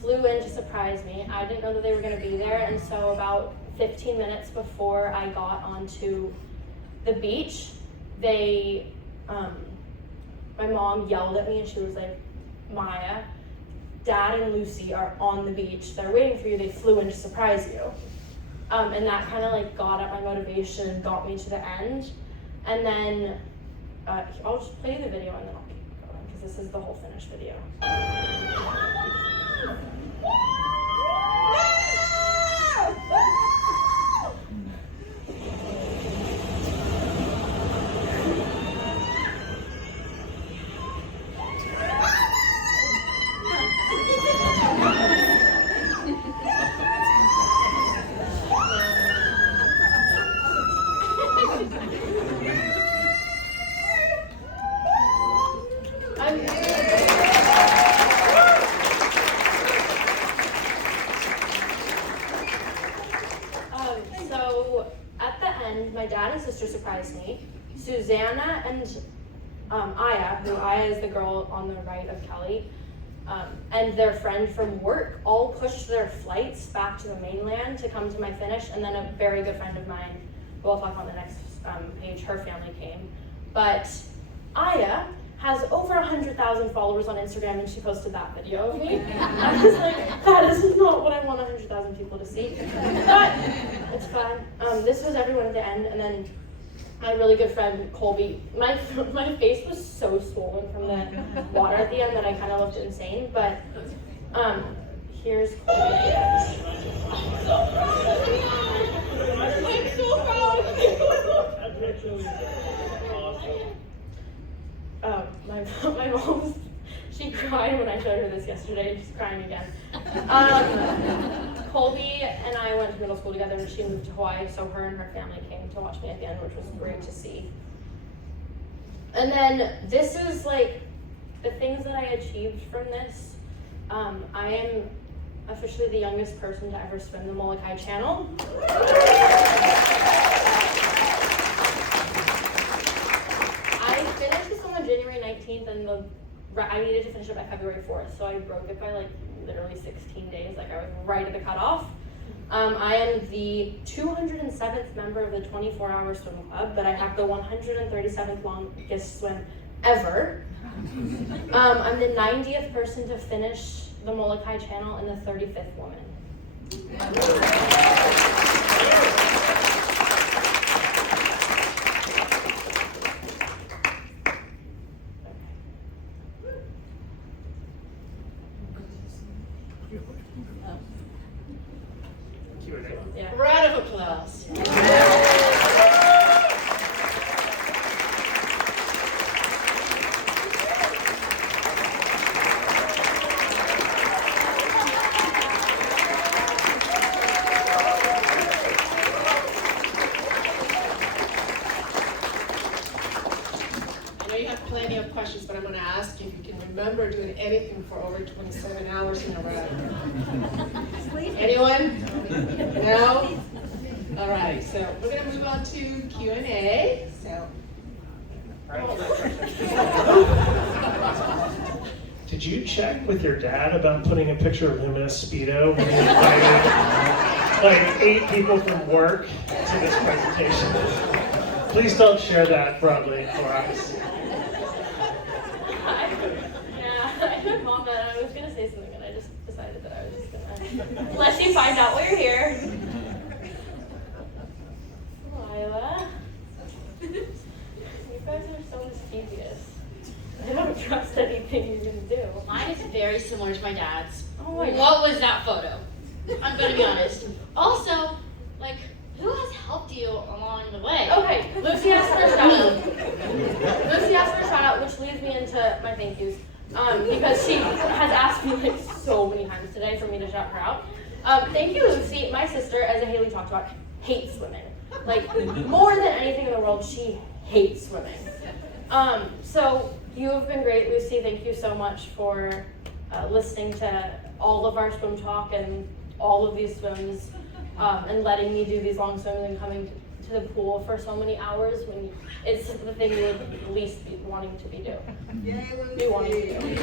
flew in to surprise me. I didn't know that they were going to be there, and so about 15 minutes before I got onto the beach, my mom yelled at me and she was like, Maya, Dad and Lucy are on the beach. They're waiting for you. They flew in to surprise you. And that kind of like got at my motivation and got me to the end. And then I'll just play the video and then I'll keep going because this is the whole finished video. So at the end, my dad and sister surprised me. Susanna and Aya, who Aya is the girl on the right of Kelly, and their friend from work all pushed their flights back to the mainland to come to my finish, and then a very good friend of mine, who I'll talk about on the next page, her family came. But Aya has over 100,000 followers on Instagram, and she posted that video of me. I was like, that is not what I want 100,000 people to see. But it's fine. This was everyone at the end, and then my really good friend Colby. My face was so swollen from the water at the end that I kind of looked insane. But here's Colby at the end. I'm so proud. My mom, she cried when I showed her this yesterday, and she's crying again. Colby and I went to middle school together, and she moved to Hawaii, so her and her family came to watch me at the end, which was great to see. And then this is like the things that I achieved from this. I am officially the youngest person to ever swim the Molokai Channel. I finished this one on January 19th, and I needed to finish it by February 4th, so I broke it by like literally 16 days, like I was right at the cutoff. I am the 207th member of the 24-hour swim club, but I have the 137th longest swim ever. I'm the 90th person to finish the Molokai Channel and the 35th woman. Yeah. Round of applause. I know you have plenty of questions, but I'm going to ask if you can remember doing anything for over 27 hours in a row. Anyone? No? All right, so we're going to move on to Q&A. So. Did you check with your dad about putting a picture of him in a Speedo when you invited like 8 people from work to this presentation? Please don't share that broadly for us. I told Mom that I was going to say something, and I just decided that I was just going to let you find out while you're here. Lila. You guys are so mischievous. I don't trust anything you're going to do. Mine is very similar to my dad's. Oh my God. What was that photo? I'm going to be honest. Also, like, who has helped you along the way? Okay, Lucy asked for a shout out. Lucy asked for a shout out, which leads me into my thank yous. Because she has asked me like so many times today for me to shout her out. Thank you, Lucy. My sister, as Haley talked about, hates swimming. Like, more than anything in the world, she hates swimming. So you have been great, Lucy. Thank you so much for listening to all of our swim talk and all of these swims, and letting me do these long swims and coming to the pool for so many hours when it's the thing you would least be wanting to be wanting to do.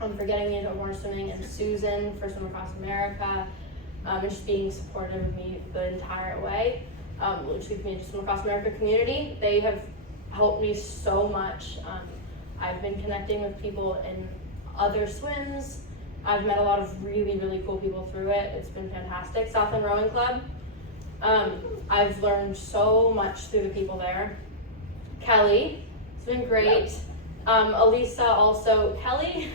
for getting me into water swimming, and Susan for Swim Across America, and just being supportive of me the entire way, which leads me into Swim Across America community. They have helped me so much. I've been connecting with people in other swims. I've met a lot of really, really cool people through it. It's been fantastic. Southland Rowing Club. I've learned so much through the people there. Kelly, it's been great. Elisa also. Kelly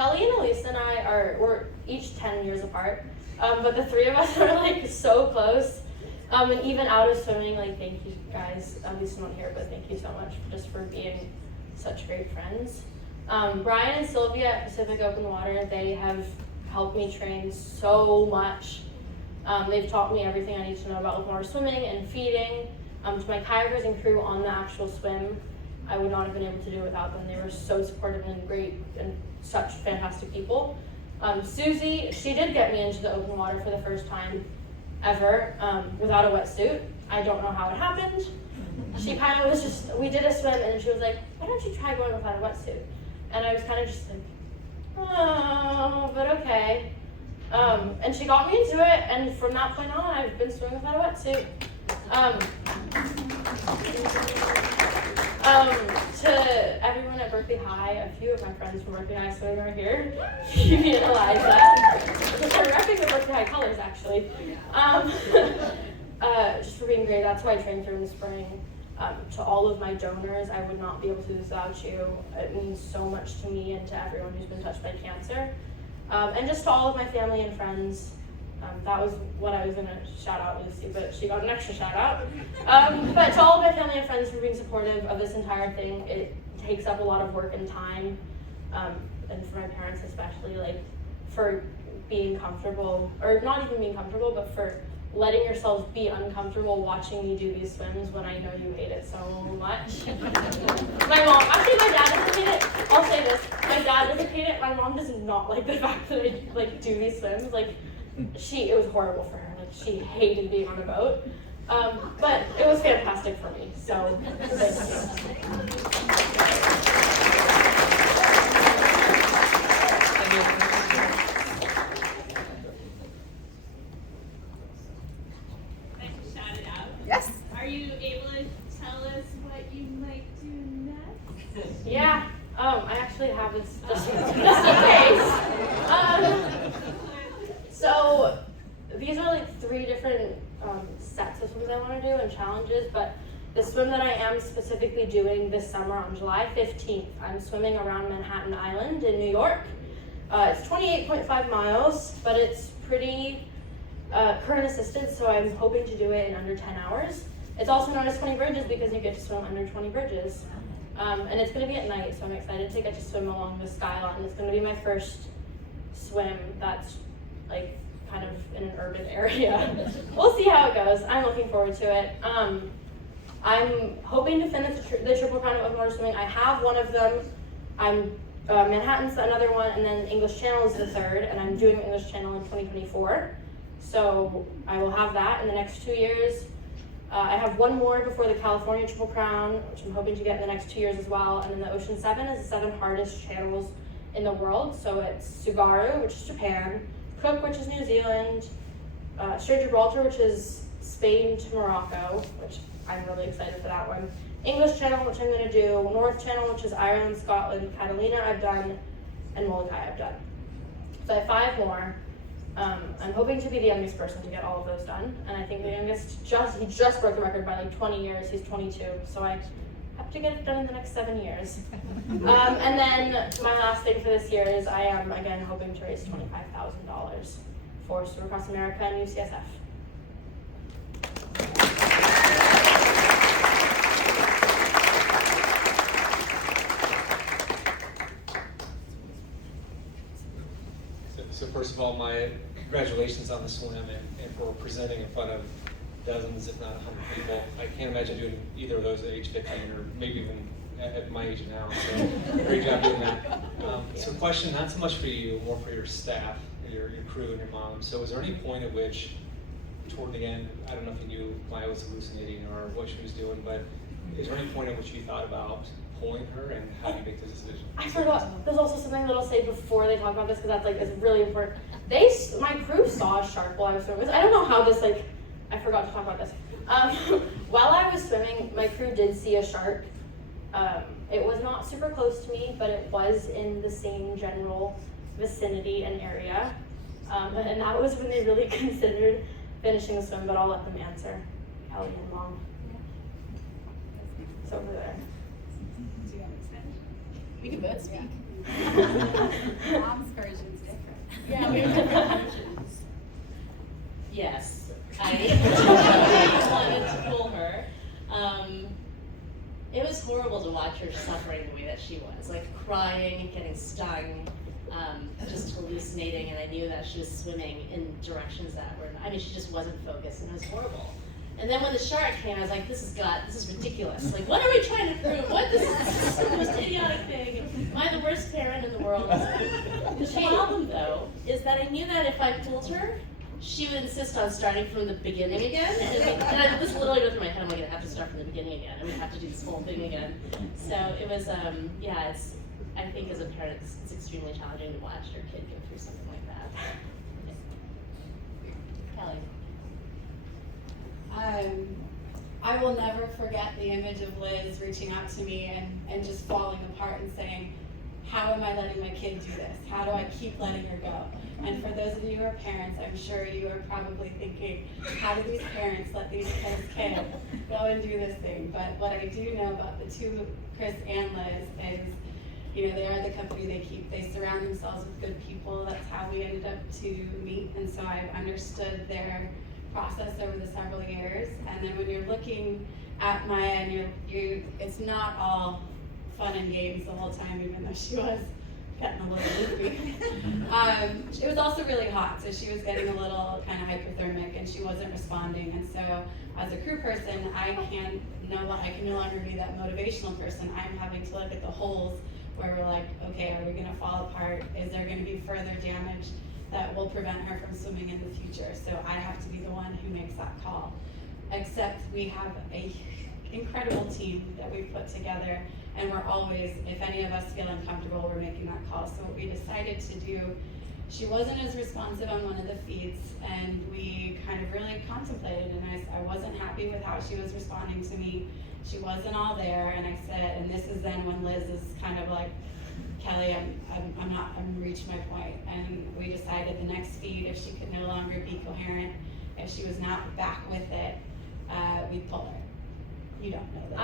and Elisa and I we're each 10 years apart. But the three of us are like so close. And even out of swimming, like, thank you guys. Elisa's not here, but thank you so much just for being such great friends. Brian and Sylvia at Pacific Open Water, they have helped me train so much. They've taught me everything I need to know about open water swimming and feeding. To my kayakers and crew on the actual swim, I would not have been able to do it without them. They were so supportive and great and such fantastic people. Susie, she did get me into the open water for the first time ever without a wetsuit. I don't know how it happened. She kind of was just, we did a swim and then she was like, why don't you try going without a wetsuit? And I was kind of just like, oh, but okay. And she got me into it, and from that point on, I've been swimming without a wetsuit. To everyone at Berkeley High, a few of my friends from Berkeley High swimming are here. Phoebe and Eliza. We're repping the Berkeley High colors, actually. Just for being great. That's why I trained through in the spring. To all of my donors, I would not be able to do this without you. It means so much to me and to everyone who's been touched by cancer. And just to all of my family and friends. That was what I was going to shout out Lucy, but she got an extra shout out. But to all of my family and friends for being supportive of this entire thing. It takes up a lot of work and time, and for my parents especially, like, for being comfortable, or not even being comfortable, but for letting yourselves be uncomfortable watching me do these swims when I know you hate it so much. My mom, actually my dad doesn't hate it. I'll say this, my dad doesn't hate it. My mom does not like the fact that I like do these swims. Like, it was horrible for her. Like, she hated being on a boat. But it was fantastic for me, so thank you. Yes. Are you able to tell us what you might do next? Yeah. I actually have this just in case. So these are like 3 different sets of swims I want to do and challenges, but the swim that I am specifically doing this summer on July 15th, I'm swimming around Manhattan Island in New York. It's 28.5 miles, but it's pretty current assisted, so I'm hoping to do it in under 10 hours. It's also known as 20 bridges because you get to swim under 20 bridges. And it's going to be at night, so I'm excited to get to swim along the skyline. It's going to be my first swim that's like kind of in an urban area. We'll see how it goes. I'm looking forward to it. I'm hoping to finish the Triple Crown of open water swimming. I have one of them. Manhattan's another one, and then English Channel is the third, and I'm doing English Channel in 2024. So I will have that in the next 2 years. I have one more before the California Triple Crown, which I'm hoping to get in the next 2 years as well. And then the Ocean 7 is the 7 hardest channels in the world. So it's Tsugaru, which is Japan, Cook, which is New Zealand, Strait Gibraltar, which is Spain to Morocco, which I'm really excited for that one. English Channel, which I'm going to do, North Channel, which is Ireland, Scotland, Catalina I've done, and Molokai I've done. So I have 5 more. I'm hoping to be the youngest person to get all of those done, and I think the youngest, he just broke the record by like 20 years, he's 22, so I have to get it done in the next 7 years. And then my last thing for this year is I am, again, hoping to raise $25,000 for Swim Across America and UCSF. So first of all, my congratulations on the swim and for presenting in front of dozens, if not 100 people. I can't imagine doing either of those at age 15 or maybe even at my age now. So great job doing that. So question, not so much for you, more for your staff, your crew and your mom. So is there any point at which, toward the end, I don't know if you knew Maya was hallucinating or what she was doing, but is there any point at which you thought about pulling her, and how do you make the decision? I forgot. There's also something that I'll say before they talk about this because that's like it's really important. My crew saw a shark while I was swimming. I don't know how this like. I forgot to talk about this. While I was swimming, my crew did see a shark. It was not super close to me, but it was in the same general vicinity and area. And that was when they really considered finishing the swim. But I'll let them answer. Kelly and Mom. It's over there. Do you want to Spanish? We can both speak. Mom's version's different. Yeah, we have different versions. Yes, I wanted to pull her. It was horrible to watch her suffering the way that she was, like crying, getting stung, just hallucinating, and I knew that she was swimming in directions that were, she just wasn't focused, and it was horrible. And then when the shark came, I was like, this is ridiculous. Like, what are we trying to prove? This is the most idiotic thing. Am I the worst parent in the world? The problem, though, is that I knew that if I pulled her, she would insist on starting from the beginning again. And this literally went through my head, I'm like, I have to start from the beginning again, and we have to do this whole thing again. So it was, I think as a parent, it's extremely challenging to watch your kid go through something like that. Kelly. I will never forget the image of Liz reaching out to me and just falling apart and saying, how am I letting my kid do this? How do I keep letting her go? And for those of you who are parents, I'm sure you are probably thinking, how do these parents let these kids go and do this thing? But what I do know about the two, Chris and Liz, is they are the company they keep. They surround themselves with good people. That's how we ended up to meet. And so I've understood their process over the several years. And then when you're looking at Maya and it's not all fun and games the whole time, even though she was getting a little loopy. It was also really hot, so she was getting a little kind of hypothermic and she wasn't responding. And so as a crew person, I can no longer be that motivational person. I'm having to look at the holes where we're like, okay, are we gonna fall apart? Is there gonna be further damage that will prevent her from swimming in the future? So I have to be the one who makes that call. Except we have a incredible team that we've put together, and we're always, if any of us feel uncomfortable, we're making that call. So what we decided to do, she wasn't as responsive on one of the feeds, and we kind of really contemplated, and I wasn't happy with how she was responding to me. She wasn't all there, and I said, and this is then when Liz is kind of like, Kelly, I'm reached my point. And we decided the next feed, if she could no longer be coherent, if she was not back with it, we'd pull her. You don't know this.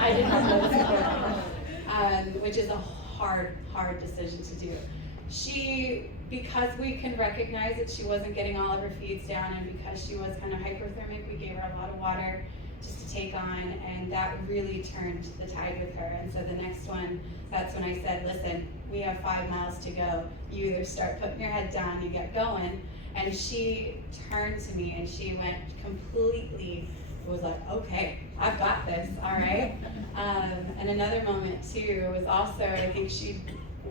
I did not know this. Which is a hard decision to do. Because we can recognize that she wasn't getting all of her feeds down, and because she was kind of hyperthermic, we gave her a lot of water just to take on, and that really turned the tide with her. And so the next one, that's when I said, listen, we have 5 miles to go. You either start putting your head down, you get going. And she turned to me and she went completely, was like, okay, I've got this, all right? And another moment too was also, I think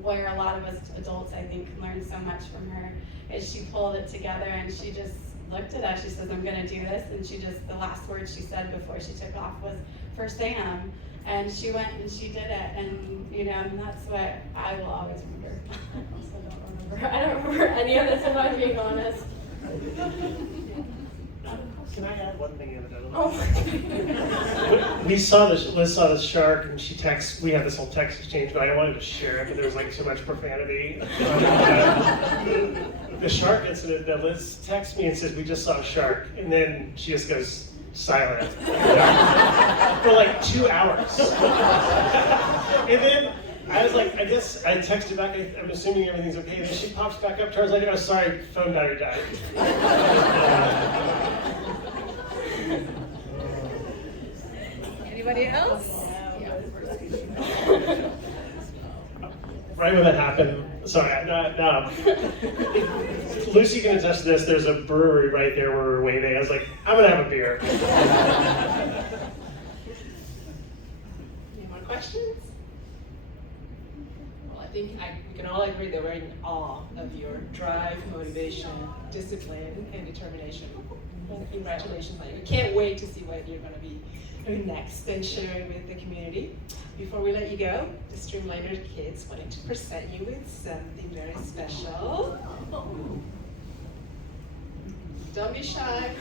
where a lot of us adults, I think, learn so much from her, is she pulled it together and she just looked at us. She says, I'm gonna do this. And the last word she said before she took off was, first AM. And she went and she did it. And and that's what I will always remember. I also I don't remember any of this, if I'm being honest. Can I add one thing in? Oh Liz saw the shark and we had this whole text exchange, but I wanted to share it, but there was like so much profanity. The shark incident, that Liz texts me and says, we just saw a shark, and then she just goes silent for like 2 hours. And then I was like, I guess I texted back, I'm assuming everything's okay, and then she pops back up, turns like, oh sorry, phone battery died. Anybody else? Right when that happened, sorry, no. Lucy can attest to this, there's a brewery right there where we're waiting. I was like, I'm gonna have a beer. Any more questions? Well, I think we can all agree that we're in awe of your drive, motivation, discipline, and determination. Congratulations, Maya. We can't wait to see what you're going to be doing next and sharing with the community. Before we let you go, the Streamliner kids wanted to present you with something very special. Don't be shy.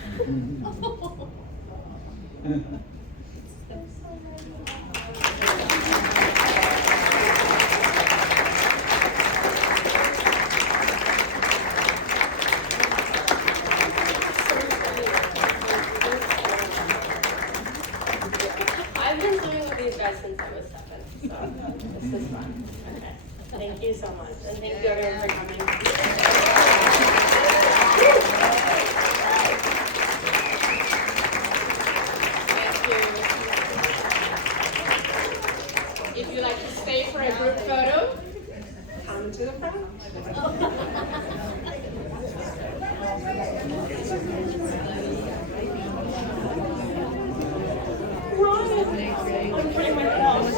I've been swimming with these guys since I was 7, so this is fun. Okay. Thank you so much, and thank you everyone for coming. If you'd like to stay for a group photo, come to the front. I'm putting my paws.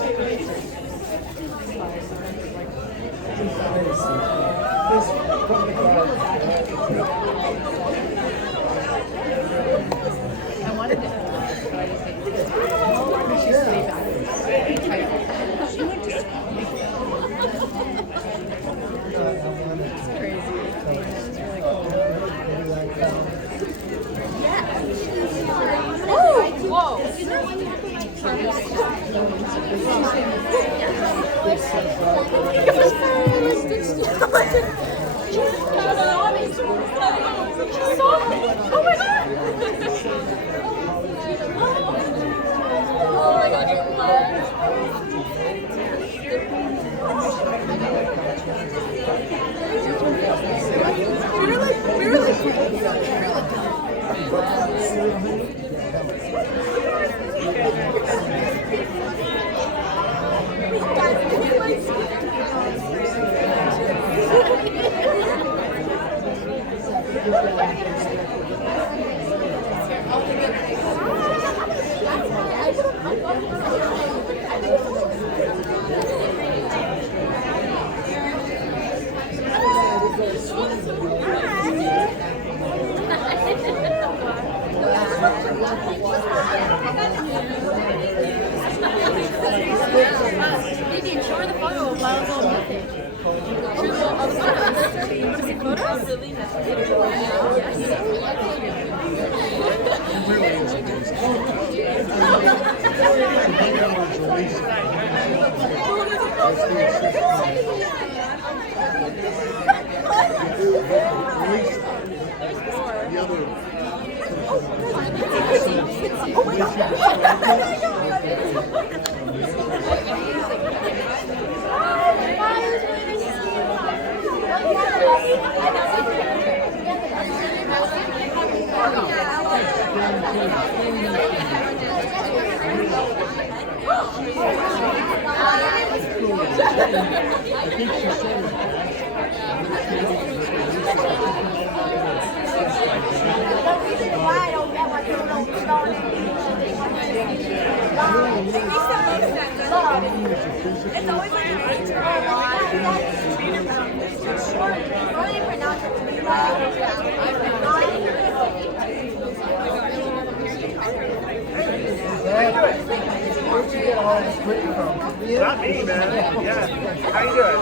Not me, man. Yeah. How you doing?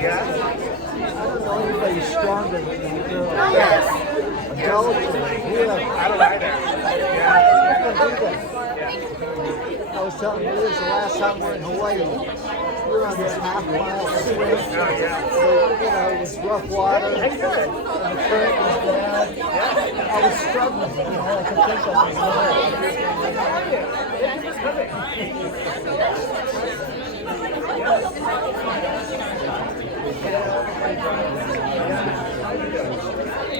Yeah. I don't know anybody's stronger than me. Adults, I don't either. I was telling you this the last time we were in Hawaii. We were on this half-mile swim. Oh, yeah. So, it was rough water. And the current was bad. I was struggling. I could think of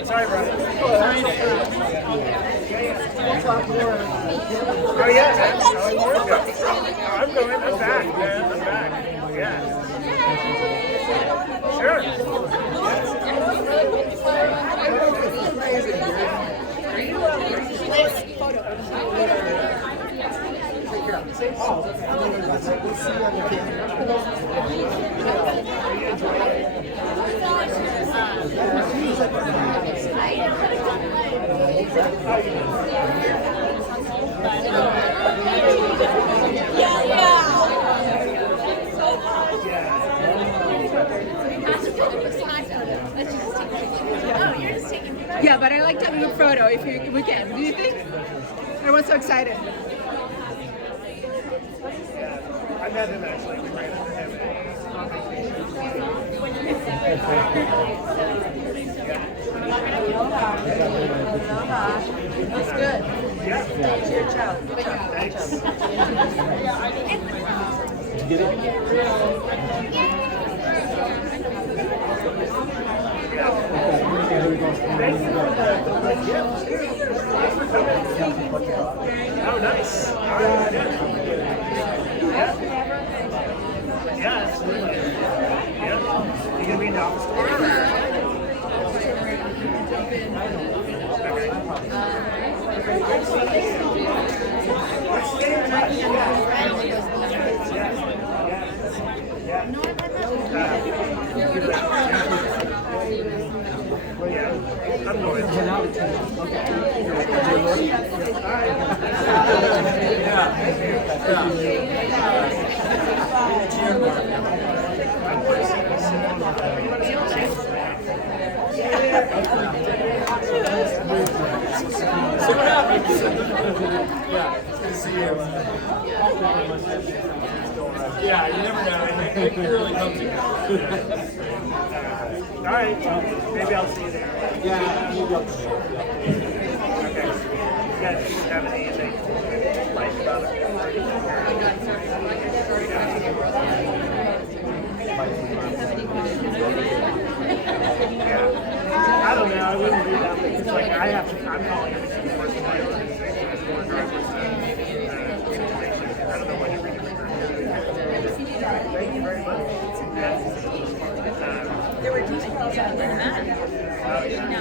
Sorry, brother. We'll talk more. Oh, yeah, man. How are you doing? Oh, I'm going. I'm back, man. I'm back. Yeah. Sure. Yeah, but I like taking a photo if we can. Do you think? Everyone's so excited. I met him actually. We ran into him. That's good. Yeah. Good job. Thanks. Did you get it? Thank you for the gift. Oh, nice. All right, good. Yeah. Yeah, absolutely. Yeah. You gonna be in the office tomorrow? Well, yeah, I'm going. So what happened? Yeah, it's good to see you. Yeah, you never know. It really comes again. All right, well, maybe I'll see you there. Yeah, maybe I'll see you. Okay. You guys have anything like about it? Yeah. I don't know. I wouldn't do that. It's like I'm calling it a work in my organization as one regardless of I don't know what you're reading. Thank you very much. There were details on the map. Oh, yeah. No.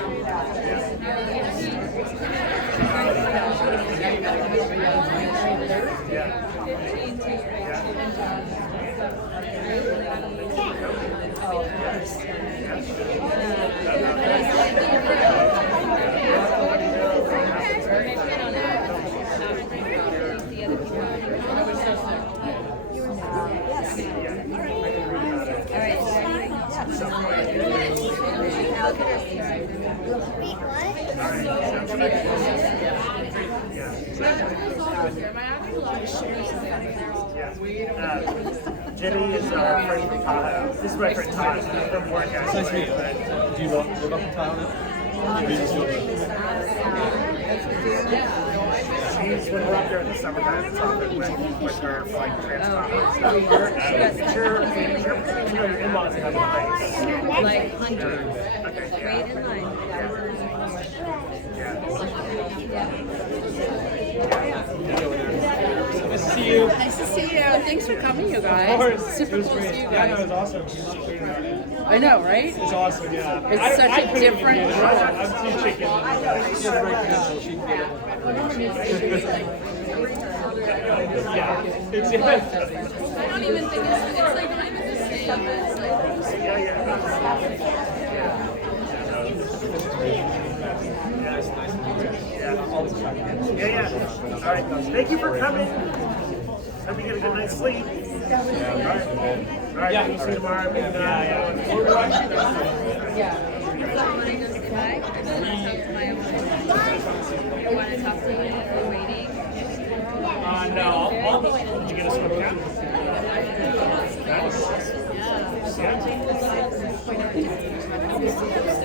Jimmy is our friend from Tahoe. This is my friend Todd from work actually. Nice to meet you. Do you live up in Tahoe now? She's when we're up there in the summertime, it's often with her for like transport and stuff. It's your in-laws have a place. Like 100. Okay, Wait in line. Nice to see you. Nice to see you. Thanks for coming, you guys. Of course. Super It was cool to great. see you Yeah, no, guys. it was awesome. I know, right? It's awesome, yeah. It's such a different I'm too chicken. Yeah. It's I don't even think it's like not even the same. It's like Yeah. All right. Thank you for coming. Hope you get a good night's sleep. All right. We'll see you tomorrow. yeah. I want to talk to you for waiting. No, I'll did you get a swim cap?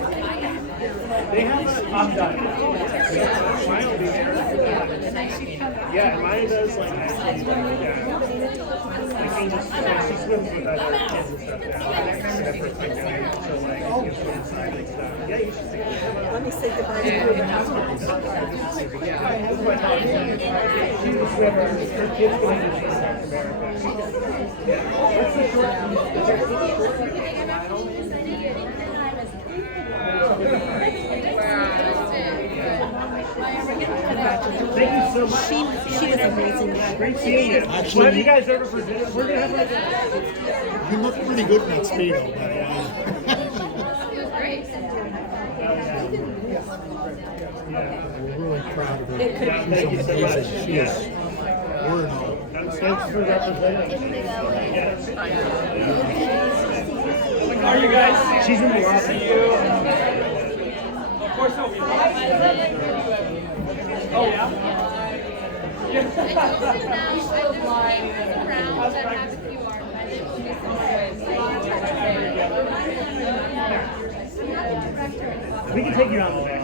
They have an opt-out. Mine will be there. Yeah, mine does like actually, yeah. Like she swims with other kids and stuff now. So like you swim inside and stuff. Yeah, you should see it. Let me say goodbye to you. She's a swimmer. Her kids go to South America. Thank you so much. She was amazing. Great seeing you. Actually, What have you guys ever presented? We're gonna have like you look pretty good in that Speedo, but we're really proud of her. thank you so much. She is. We're in awe. Thanks for representing. are you guys? She's in the nice to see you. Of course, I'll be Oh, yeah? We can take you out of the way.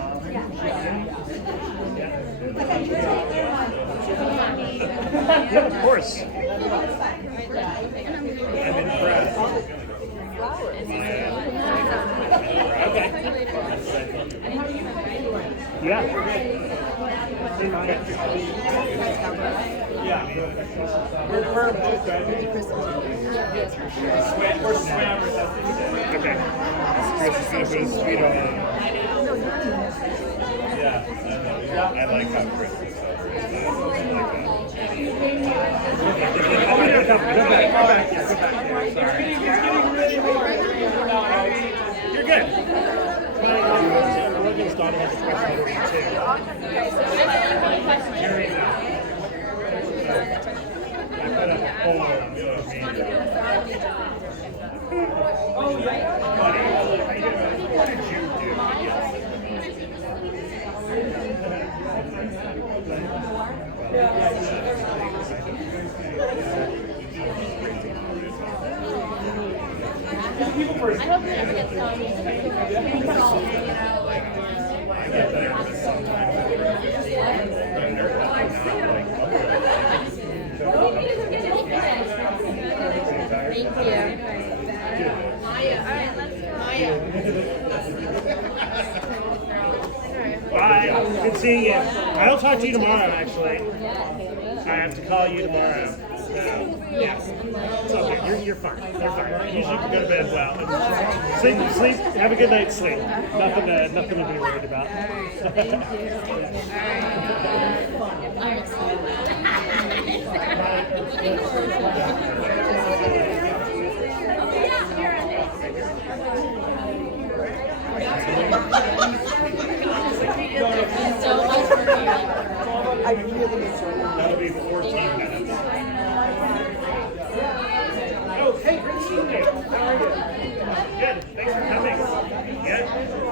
Yeah, of course. I'm impressed. Okay. Yeah. Yeah. We're swammers. Okay. Chris is going to put his speed on. Yeah. I like how Chris is celebrating. Go back. Sorry. You're good. Logan's daughter has a question for you too. I put a poll on social media. Buddy, what did you do? I hope you get Thank you. Bye. Good seeing you. I'll talk to you tomorrow, actually. I have to call you tomorrow. Yeah. It's okay. You're fine. You're fine. Usually you can go to bed well. Sleep. Have a good night's sleep. Nothing to be worried about. Thank you. I really enjoyed it. That'll be 14 minutes. Oh, hey, great seeing you. How are you? Good. Thanks for coming. Yeah.